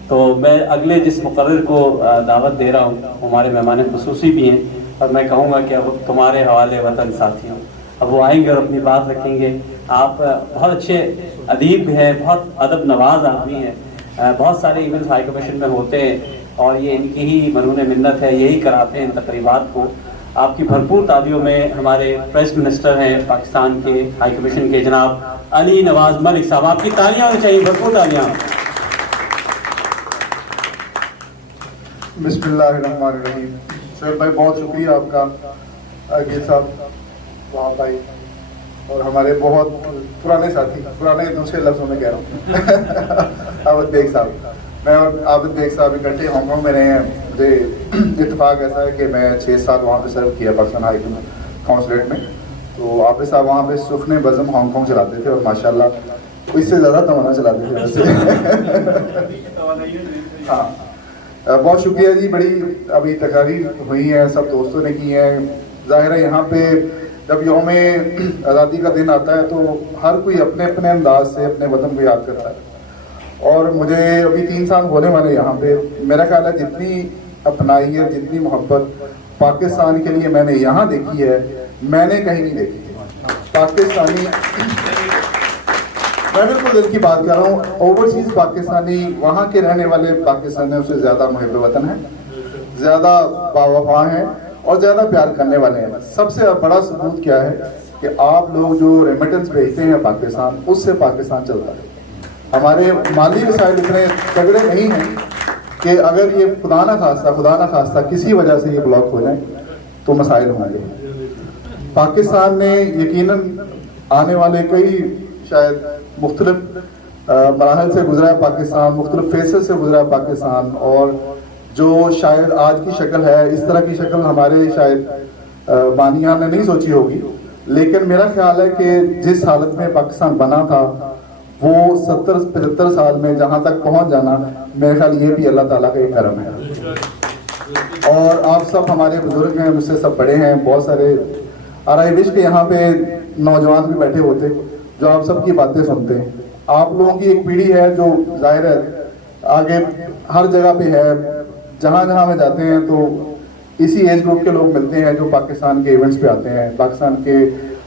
تو میں اگلے جس مقرر کو دعوت دے رہا ہوں, ہمارے مہمان خصوصی بھی ہیں, اور میں کہوں گا کہ اب تمہارے حوالے وطن ساتھیوں, اب وہ آئیں گے اور اپنی بات رکھیں گے. آپ بہت اچھے ادیب ہیں, بہت ادب نواز آدمی ہیں, بہت سارے ایونٹس ہائی کمیشن میں ہوتے ہیں, اور یہ ان کی ہی مرہون منت ہے, یہی کراتے ہیں ان تقریبات کو. آپ کی بھرپور تادیوں میں ہمارے پریس منسٹر ہیں پاکستان کے ہائی کمیشن کے, جناب علی نواز ملک صاحب. آپ کی تالیاں ہونی چاہیے, بھرپور تالیاں. بسم اللہ الرحمن الرحیم. سہیل بھائی بہت شکریہ آپ کا. عاقل صاحب, وہاں بھائی, اور ہمارے بہت پرانے ساتھی, پرانے دوسرے لفظوں میں کہہ رہا ہوں, عابد بیگ صاحب. میں اور عابد بیگ صاحب اکٹھے ہانگ کانگ میں رہے ہیں. مجھے اتفاق ایسا ہے کہ میں 6 سال وہاں پہ سرو کیا پاکستان ہائی کونسلیٹ میں. تو عابد صاحب وہاں پہ سخن بزم ہانگ کانگ چلاتے تھے, اور ماشاءاللہ اس سے زیادہ توانا چلاتے تھے ویسے. ہاں بہت شکریہ جی. بڑی ابھی تقاریر ہوئی ہیں, سب دوستوں نے کی ہیں. ظاہر ہے یہاں پہ جب یوم آزادی کا دن آتا ہے تو ہر کوئی اپنے اپنے انداز سے اپنے وطن کو یاد کرتا ہے, اور مجھے ابھی 3 سال ہونے والے یہاں پہ. میرا خیال ہے جتنی اپنائی ہے, جتنی محبت پاکستان کے لیے میں نے یہاں دیکھی ہے, میں نے کہیں نہیں دیکھی. پاکستانی, میں بالکل دل کی بات کر رہا ہوں, اوورسیز پاکستانی, وہاں کے رہنے والے پاکستانیوں سے زیادہ محب وطن ہیں, زیادہ باوفا ہیں, اور زیادہ پیار کرنے والے ہیں. سب سے بڑا ثبوت کیا ہے کہ آپ لوگ جو ریمیٹنس بھیجتے ہیں پاکستان, اس سے پاکستان چلتا ہے. ہمارے مالی وسائل اتنے تگڑے نہیں ہیں کہ اگر یہ خدا نہ خواستہ کسی وجہ سے یہ بلاک ہو جائیں تو مسائل ہوں گے. پاکستان نے یقیناً آنے والے کئی شاید مختلف مراحل سے گزرا ہے پاکستان, مختلف فیسز سے گزرا ہے پاکستان, اور جو شاید آج کی شکل ہے, اس طرح کی شکل ہمارے شاید بانیان نے نہیں سوچی ہوگی. لیکن میرا خیال ہے کہ جس حالت میں پاکستان بنا تھا, وہ 70-75 سال میں جہاں تک پہنچ جانا, میرے خیال یہ بھی اللہ تعالیٰ کا ایک کرم ہے. اور آپ سب ہمارے بزرگ ہیں, مجھ سے سب بڑے ہیں, بہت سارے, اور آئی وش کہ یہاں پہ نوجوان بھی بیٹھے ہوتے جو آپ سب کی باتیں سنتے ہیں. آپ لوگوں کی ایک پیڑھی ہے جو ظاہر ہے آگے ہر جگہ پہ ہے, جہاں جہاں میں جاتے ہیں تو اسی ایج گروپ کے لوگ ملتے ہیں جو پاکستان کے ایونٹس پہ آتے ہیں, پاکستان کے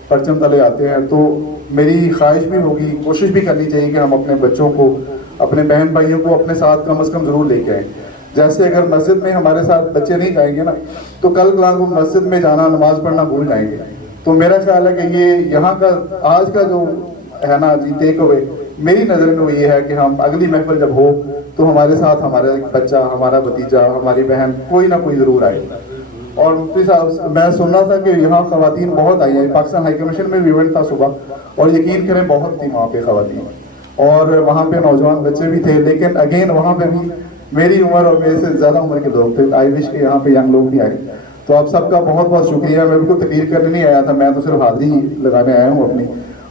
پرچم تلے آتے ہیں. تو میری خواہش بھی ہوگی, کوشش بھی کرنی چاہیے کہ ہم اپنے بچوں کو, اپنے بہن بھائیوں کو اپنے ساتھ کم از کم ضرور لے کے آئیں. جیسے اگر مسجد میں ہمارے ساتھ بچے نہیں جائیں گے نا, تو کل کلاس وہ مسجد میں جانا, نماز پڑھنا بھول جائیں گے. تو میرا خیال ہے کہ یہ یہاں کا آج کا جو ہے نا جی ٹیک اوے, میری نظر میں وہ یہ ہے کہ ہم اگلی محفل جب ہو تو ہمارے ساتھ ہمارا بچہ, ہمارا بھتیجا, ہماری بہن, کوئی نہ کوئی ضرور آئے. اور مفتی صاحب میں سن رہا تھا کہ یہاں خواتین بہت آئی ہیں, پاکستان ہائی کمیشن میں بھی ایونٹ تھا صبح, اور یقین کریں بہت تھی وہاں پہ خواتین, اور وہاں پہ نوجوان بچے بھی تھے. لیکن اگین وہاں پہ بھی میری عمر اور میرے سے زیادہ عمر کے لوگ تھے. آئی وش کہ یہاں پہ ینگ لوگ بھی آئے. تو آپ سب کا بہت بہت شکریہ. میں بالکل تقریر کرنے نہیں آیا تھا, میں تو صرف حاضری لگانے آیا ہوں اپنی.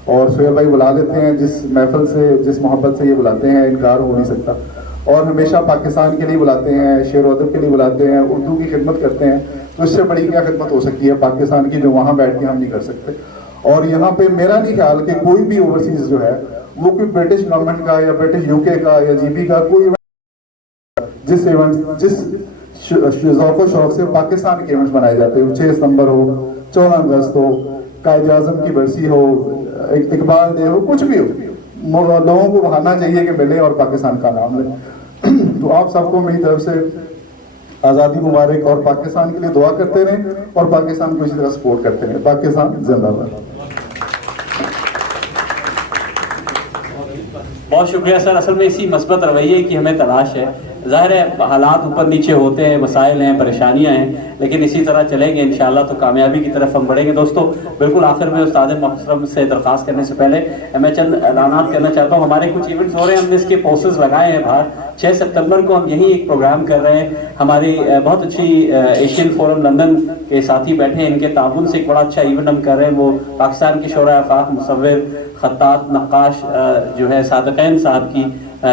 اور سہیل بھائی بلا لیتے ہیں, جس محفل سے جس محبت سے یہ بلاتے ہیں انکار ہو نہیں سکتا. اور ہمیشہ پاکستان کے لیے بلاتے ہیں, شعر و ادب کے لیے بلاتے ہیں, اردو کی خدمت کرتے ہیں. تو اس سے بڑی کیا خدمت ہو سکتی ہے پاکستان کی جو وہاں بیٹھ کے ہم نہیں کر سکتے. اور یہاں پہ میرا نہیں خیال کہ کوئی بھی اوورسیز جو ہے وہ کوئی برٹش گورنمنٹ کا یا برٹش یو کے کا یا جی پی کا کوئی جس ایونٹ جس ذوق و شوق سے پاکستان کے ایونٹس منائے جاتے ہیں, 6 ستمبر ہو, 14 اگست ہو, قائد اعظم کی برسی ہو, اقبال ڈے ہو, کچھ بھی ہو, لوگوں کو بہانا چاہیے کہ ملے اور پاکستان کا نام لیں. تو آپ سب کو میری طرف سے آزادی مبارک, اور پاکستان کے لیے دعا کرتے رہیں اور پاکستان کو اسی طرح سپورٹ کرتے رہیں. پاکستان زندہ باد. بہت شکریہ سر. اصل میں اسی مثبت رویے کی ہمیں تلاش ہے. ظاہر ہے حالات اوپر نیچے ہوتے ہیں, مسائل ہیں, پریشانیاں ہیں, لیکن اسی طرح چلیں گے انشاءاللہ تو کامیابی کی طرف ہم بڑھیں گے. دوستو بالکل آخر میں استاد محترم سے درخواست کرنے سے پہلے میں چند اعلانات کرنا چاہتا ہوں. ہمارے کچھ ایونٹس ہو رہے ہیں, ہم نے اس کے پوسٹرز لگائے ہیں باہر. 6 ستمبر کو ہم یہیں ایک پروگرام کر رہے ہیں. ہماری بہت اچھی ایشین فورم لندن کے ساتھی بیٹھے ہیں, ان کے تعاون سے ایک بڑا اچھا ایونٹ ہم کر رہے ہیں. وہ پاکستان کے شعراء آفاق, مصور, خطاط, نقاش جو ہے صادقین صاحب کی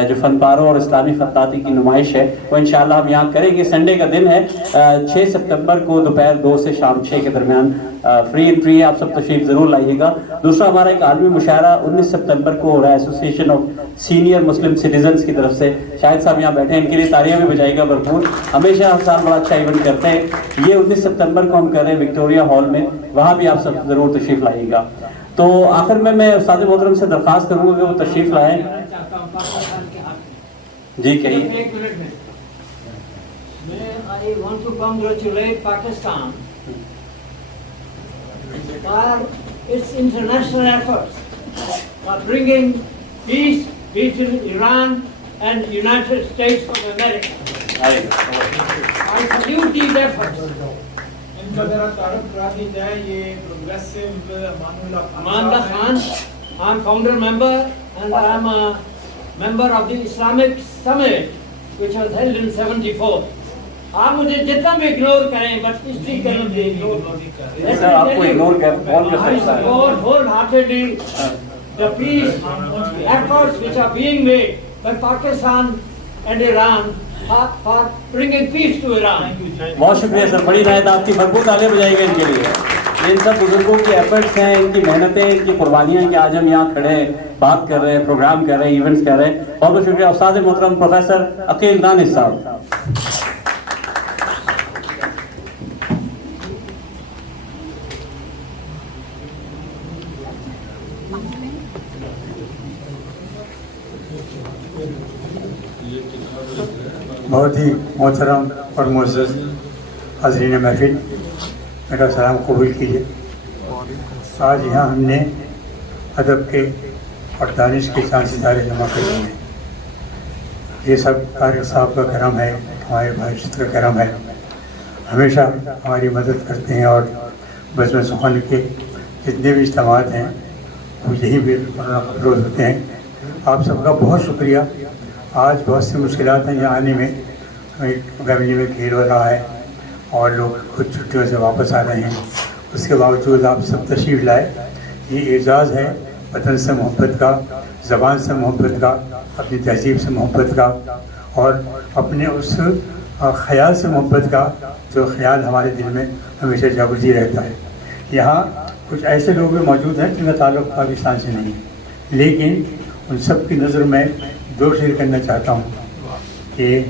جو فن پاروں اور اسلامی خطاطی کی نمائش ہے, وہ انشاءاللہ ہم یہاں کریں گے. سنڈے کا دن ہے, 6 ستمبر کو دوپہر 2 سے شام 6 کے درمیان. فری انٹری ہے, آپ سب تشریف ضرور لائیے گا. دوسرا ہمارا ایک عالمی مشاعرہ 19 ستمبر کو ہو رہا ہے association of senior Muslim citizens کی طرف سے. شاہد صاحب یہاں بیٹھے ہیں, ان کے لیے تالیاں بھی بجائے گا بھرپور. ہمیشہ ہر سال بڑا اچھا ایونٹ کرتے ہیں. یہ 19 ستمبر کو ہم کر رہے ہیں وکٹوریا ہال میں, وہاں بھی آپ سب ضرور تشریف لائیے گا. تو آخر میں استاد محترم سے درخواست کروں گا کہ وہ تشریف لائیں. جی کہیے. I want to congratulate Pakistan for its international efforts for bringing peace between Iran and United States of America. I salute these efforts. ان کا ذرا تعارف کرا دی جائے. یہ progressive Aman Ullah Khan, I'm founder member and I'm a member of the Islamic Summit which was held in 74. آپ مجھے جتنا بھی اگنور کریں بٹ ہسٹری کریں دے اگنور. سر آپ کو اگنور کر کون کر سکتا ہے. whole heartedly the peace efforts which are being made by Pakistan and Iran for bringing peace to Iran. بہت شکریہ سر, بڑی رائے آپ کی, بھرپور تالیاں بجائیے گا ان کے لیے. ان سب بزرگوں کی ایفرٹس ہیں, ان کی محنتیں, ان کی قربانیاں ہیں کہ آج ہم یہاں کھڑے ہیں, بات کر رہے ہیں, پروگرام کر رہے ہیں, ایونٹس کر رہے ہیں. بہت بہت شکریہ استاد محترم پروفیسر عقیل دانش صاحب. بہت ہی محترم اور معزز حاضرین محفل, میرا سلام قبول کیجیے. آج یہاں ہم نے ادب کے اور دانش کے 4 ستارے جمع کر دیے ہیں. یہ سب طارق صاحب کا کرم ہے, ہمارے بھائی کا کرم ہے. ہمیشہ ہماری مدد کرتے ہیں اور بزم سخن کے جتنے بھی اجتماعات ہیں وہ یہی بھی روز ہوتے ہیں. آپ سب کا بہت شکریہ. آج بہت سی مشکلات ہیں یہاں آنے میں, گرمی میں کھیل ہو رہا ہے اور لوگ خود چھٹیوں سے واپس آ رہے ہیں. اس کے باوجود آپ سب تشریف لائے. یہ اعزاز ہے وطن سے محبت کا, زبان سے محبت کا, اپنی تہذیب سے محبت کا, اور اپنے اس خیال سے محبت کا جو خیال ہمارے دل میں ہمیشہ جاگزی رہتا ہے. یہاں کچھ ایسے لوگ بھی موجود ہیں جن کا تعلق پاکستان سے نہیں, لیکن ان سب کی نظر میں 2 شعر کرنا چاہتا ہوں کہ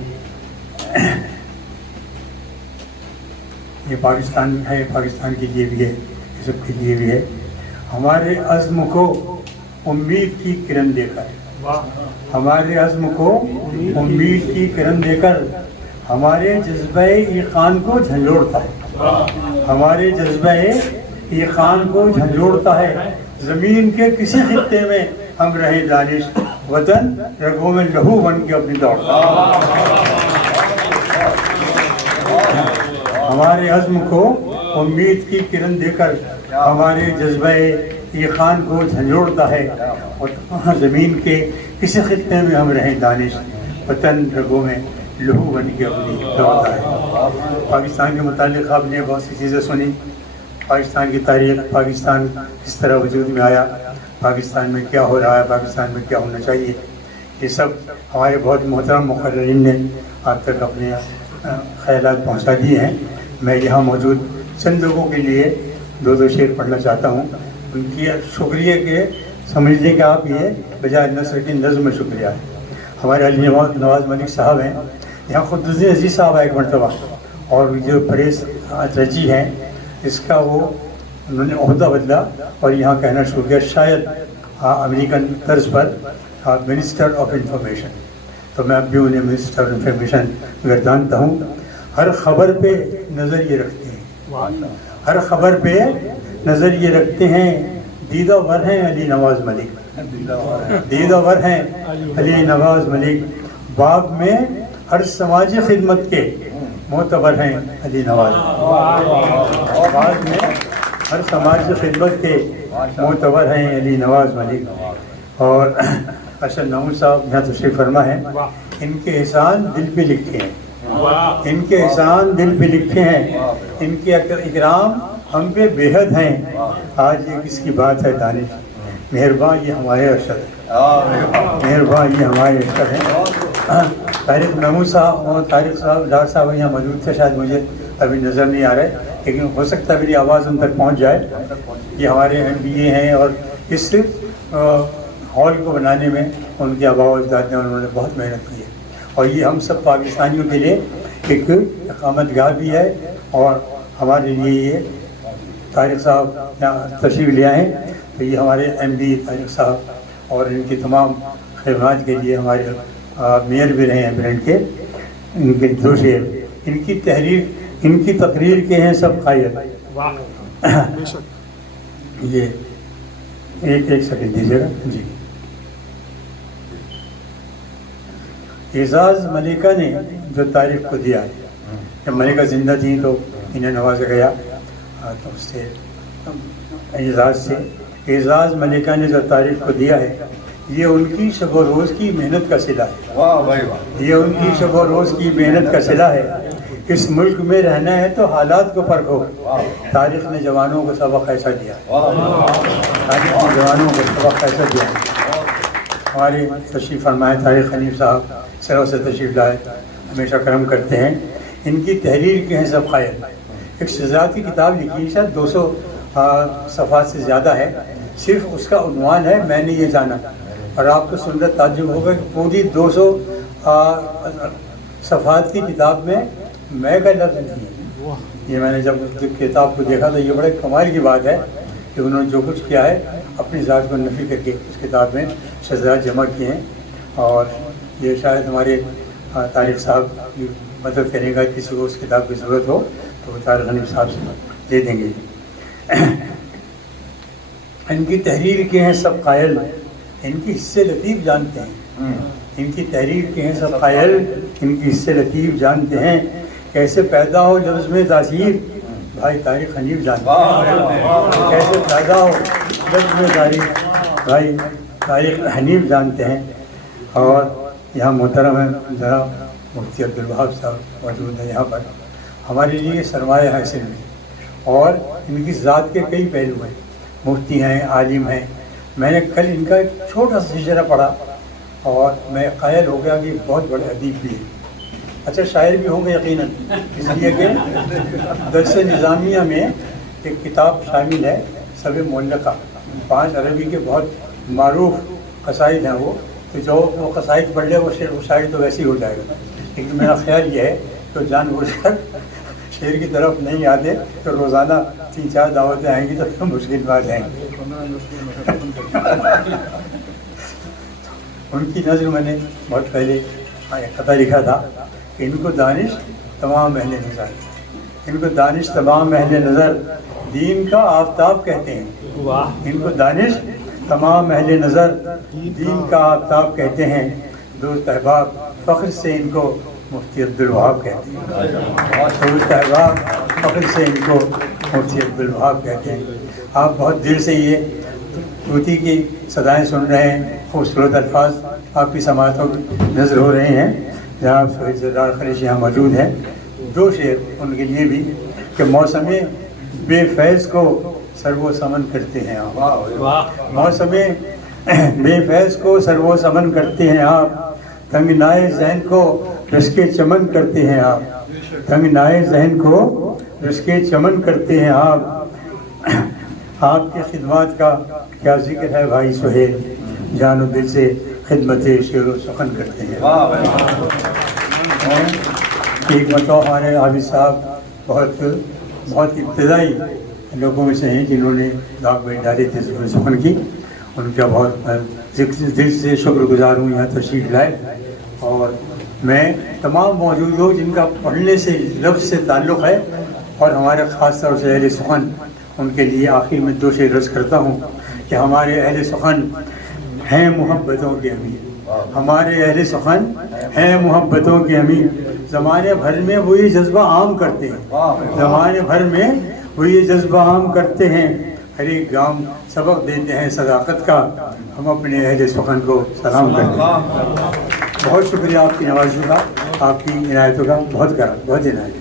یہ پاکستان ہے, پاکستان کے لیے بھی ہے, یہ سب کے لیے بھی ہے. ہمارے عزم کو امید کی کرن دے کر, ہمارے عزم کو امید کی کرن دے کر ہمارے جذبہ ایقان کو جھنجھوڑتا ہے, ہمارے جذبہ ایقان کو جھنجھوڑتا ہے. زمین کے کسی خطے میں ہم رہے دانش, وطن رگوں میں لہو بن کے اپنی دوڑتا ہے. ہمارے عزم کو امید کی کرن دے کر ہمارے جذبہ ایقان کو جھنجھوڑتا ہے. اور زمین کے کسی خطے میں ہم رہیں دانش, وطن رگوں میں لہو بن کے اپنی دوڑتا ہے. پاکستان کے متعلق آپ نے بہت سی چیزیں سنی. پاکستان کی تاریخ، پاکستان کس طرح وجود میں آیا، پاکستان میں کیا ہو رہا ہے، پاکستان میں کیا ہونا چاہیے، یہ سب ہمارے بہت محترم مقررین نے آپ تک اپنے خیالات پہنچا دیے ہیں. میں یہاں موجود چند لوگوں کے لیے دو شعر پڑھنا چاہتا ہوں. ان کی شکریہ کے سمجھنے کہ آپ یہ بجائے نثر کی نظم میں شکریہ ہے. ہمارے علی نواز ملک صاحب ہیں، یہاں خودالدین عزیز صاحب ایک مرتبہ، اور جو پریس رچی ہیں اس کا وہ انہوں نے عہدہ بدلا اور یہاں کہنا شروع کیا، شاید امریکن طرز پر منسٹر آف انفارمیشن. تو میں اب بھی انہیں منسٹر آف انفارمیشن گردانتا ہوں. ہر خبر پہ نظر یہ رکھتے ہیں، ہر خبر پہ نظر یہ رکھتے ہیں، دیدہ ور ہیں علی نواز ملک، دیدہ ور ہیں علی نواز ملک. باب میں ہر سماجی خدمت کے معتبر ہیں علی نواز، باب میں ہر سماجی خدمت کے معتبر ہیں علی نواز ملک. اور اشرف نامور صاحب یہاں تشریف فرما ہے. ان کے احسان دل پہ لکھے ہیں، ان کے احسان دل پہ لکھے ہیں، ان کے اکرام ہم پہ بے حد ہیں. آج یہ کس کی بات ہے دانش، مہربان یہ ہمارے ارشد ہیں، مہربان یہ ہمارے ارشد ہیں. طارق نامور صاحب اور طارق صاحب ڈاکٹر صاحب یہاں موجود تھے، شاید مجھے ابھی نظر نہیں آ رہے، لیکن ہو سکتا ہے میری آواز ان تک پہنچ جائے. یہ ہمارے MBA ہیں اور اس ہال کو بنانے میں ان کے آباء و اجداد نے انہوں نے بہت محنت کی ہے. اور یہ ہم سب پاکستانیوں کے لیے ایک اقامت گاہ بھی ہے. اور ہمارے لیے یہ طارق صاحب یہاں تشریف لے آئے ہیں، تو یہ ہمارے MBA طارق صاحب اور ان کی تمام خدمات کے لیے ہمارے میئر بھی رہے ہیں برینڈ کے. ان کے دو شعر، ان کی تحریر، ان کی تقریر کے ہیں سب قائل. یہ ایک سیکنڈ دیجیے گا جی. اعزاز ملکہ نے جو طارق کو دیا ہے، جب ملکہ زندہ تھیں تو انہیں نوازا گیا، تو اس سے اعزاز سے اعزاز ملکہ نے جو طارق کو دیا ہے، یہ ان کی شب و روز کی محنت کا صلہ ہے. یہ ان کی شب و روز کی محنت کا صلہ ہے. اس ملک میں رہنا ہے تو حالات کو پرکھو. طارق نے جوانوں کو سبق ایسا دیا، طارق نے جوانوں کو سبق ایسا دیا. ہمارے تشریف فرمائے طارق حنیف صاحب سروں سے تشریف لائے، ہمیشہ کرم کرتے ہیں. ان کی تحریر کے ہیں سب قائل. ایک شجاعت کی کتاب لکھی، شاید 200 صفحات سے زیادہ ہے. صرف اس کا عنوان ہے میں نے یہ جانا. اور آپ کو سن کر تعجب ہوگا کہ پوری 200 صفحات کی کتاب میں میں کا لفظ نہیں ہے. یہ میں نے جب کتاب کو دیکھا تو یہ بڑے کمال کی بات ہے کہ انہوں نے جو کچھ کیا ہے اپنی ذات کو نفی کر کے اس کتاب میں شجاعت جمع کیے ہیں. اور یہ شاید ہمارے طارق صاحب کی مدد کرے گا، کسی کو اس کتاب کی ضرورت ہو تو وہ طارق حنیف صاحب سے دے دیں گے. ان کی تحریر کے ہیں سب قائل، ان کی حصے لطیف جانتے ہیں. ان کی تحریر کے ہیں سب قائل، ان کی حصے لطیف جانتے ہیں. کیسے پیدا ہو لفظ میں تاثیر، بھائی طارق حنیف جانتے ہیں. کیسے پیدا ہو لفظ میں تاثیر، بھائی طارق حنیف جانتے ہیں. اور یہاں محترم ہے ذرا مفتی عبدالوہاب صاحب موجود ہیں یہاں پر، ہمارے لیے سرمایہ حاصل میں. اور ان کی ذات کے کئی پہلو ہیں، مفتی ہیں، عالم ہیں. میں نے کل ان کا ایک چھوٹا سا سجرہ پڑھا اور میں قائل ہو گیا کہ بہت بڑے ادیب بھی ہیں. اچھا شاعر بھی ہوں گے یقیناً، اس لیے کہ درس نظامیہ میں ایک کتاب شامل ہے سب معلقہ، 5 عربی کے بہت معروف قصائد ہیں وہ. تو جو وہ قصائد پڑھ لے وہ شاعر تو ویسے ہی ہو جائے گا. لیکن میرا خیال یہ ہے کہ جان بوجھ کر شعر کی طرف نہیں آتے تو روزانہ 3-4 دعوتیں آئیں گی تو مشکل بات آئیں گی. ان کی نظر میں نے بہت پہلے خطہ لکھا تھا کہ ان کو دانش تمام اہل نظر، ان کو دانش تمام اہل نظر دین کا آفتاب کہتے ہیں. ان کو دانش تمام اہل نظر دین کا آفتاب کہتے ہیں. دوست احباب فخر سے ان کو مفتی عبدالوہاب کہتے ہیں. دوست احباب فخر سے ان کو مفتی عبدالوہاب کہتے ہیں. آپ بہت دیر سے یہ طوطی کی صدائیں سن رہے ہیں، خوبصورت الفاظ آپ کی سماعتوں نظر ہو رہے ہیں. جناب سہیل سردار خریش یہاں موجود ہیں. 2 شعر ان کے لیے بھی کہ موسم بے فیض کو سرو و سمن کرتے ہیں آپ. موسم بے فیض کو سرو و سمن کرتے ہیں آپ. تنگنائے ذہن کو رشک چمن کرتے ہیں آپ. تنگنائے ذہن کو رشک چمن کرتے ہیں آپ. آپ کی خدمات کا کیا ذکر ہے بھائی سہیل, جان و دل سے خدمت شعر و سخن کرتے ہیں. ایک مرتبہ ہمارے عابد صاحب بہت ابتدائی لوگوں میں سے ہیں جنہوں نے داغ بیٹ ڈالے تھے شعر و سخن کی. ان کا بہت دل سے شکر گزار ہوں یہاں تشریف لائے. اور میں تمام موجودوں جن کا پڑھنے سے لفظ سے تعلق ہے اور ہمارے خاص طور سے اہل سخن, ان کے لیے آخر میں 2 شعر عرض کرتا ہوں کہ ہمارے اہل سخن ہیں محبتوں کے امیر. ہمارے اہل سخن ہیں محبتوں کے امیر. زمانے بھر میں وہ یہ جذبہ عام کرتے ہیں. زمانے بھر میں وہ یہ جذبہ عام کرتے ہیں. ہر ایک گام سبق دیتے ہیں صداقت کا. ہم اپنے اہل سخن کو سلام کرتے ہیں. بہت شکریہ آپ کی نوازشوں کا, آپ کی عنایتوں کا. بہت عنایت.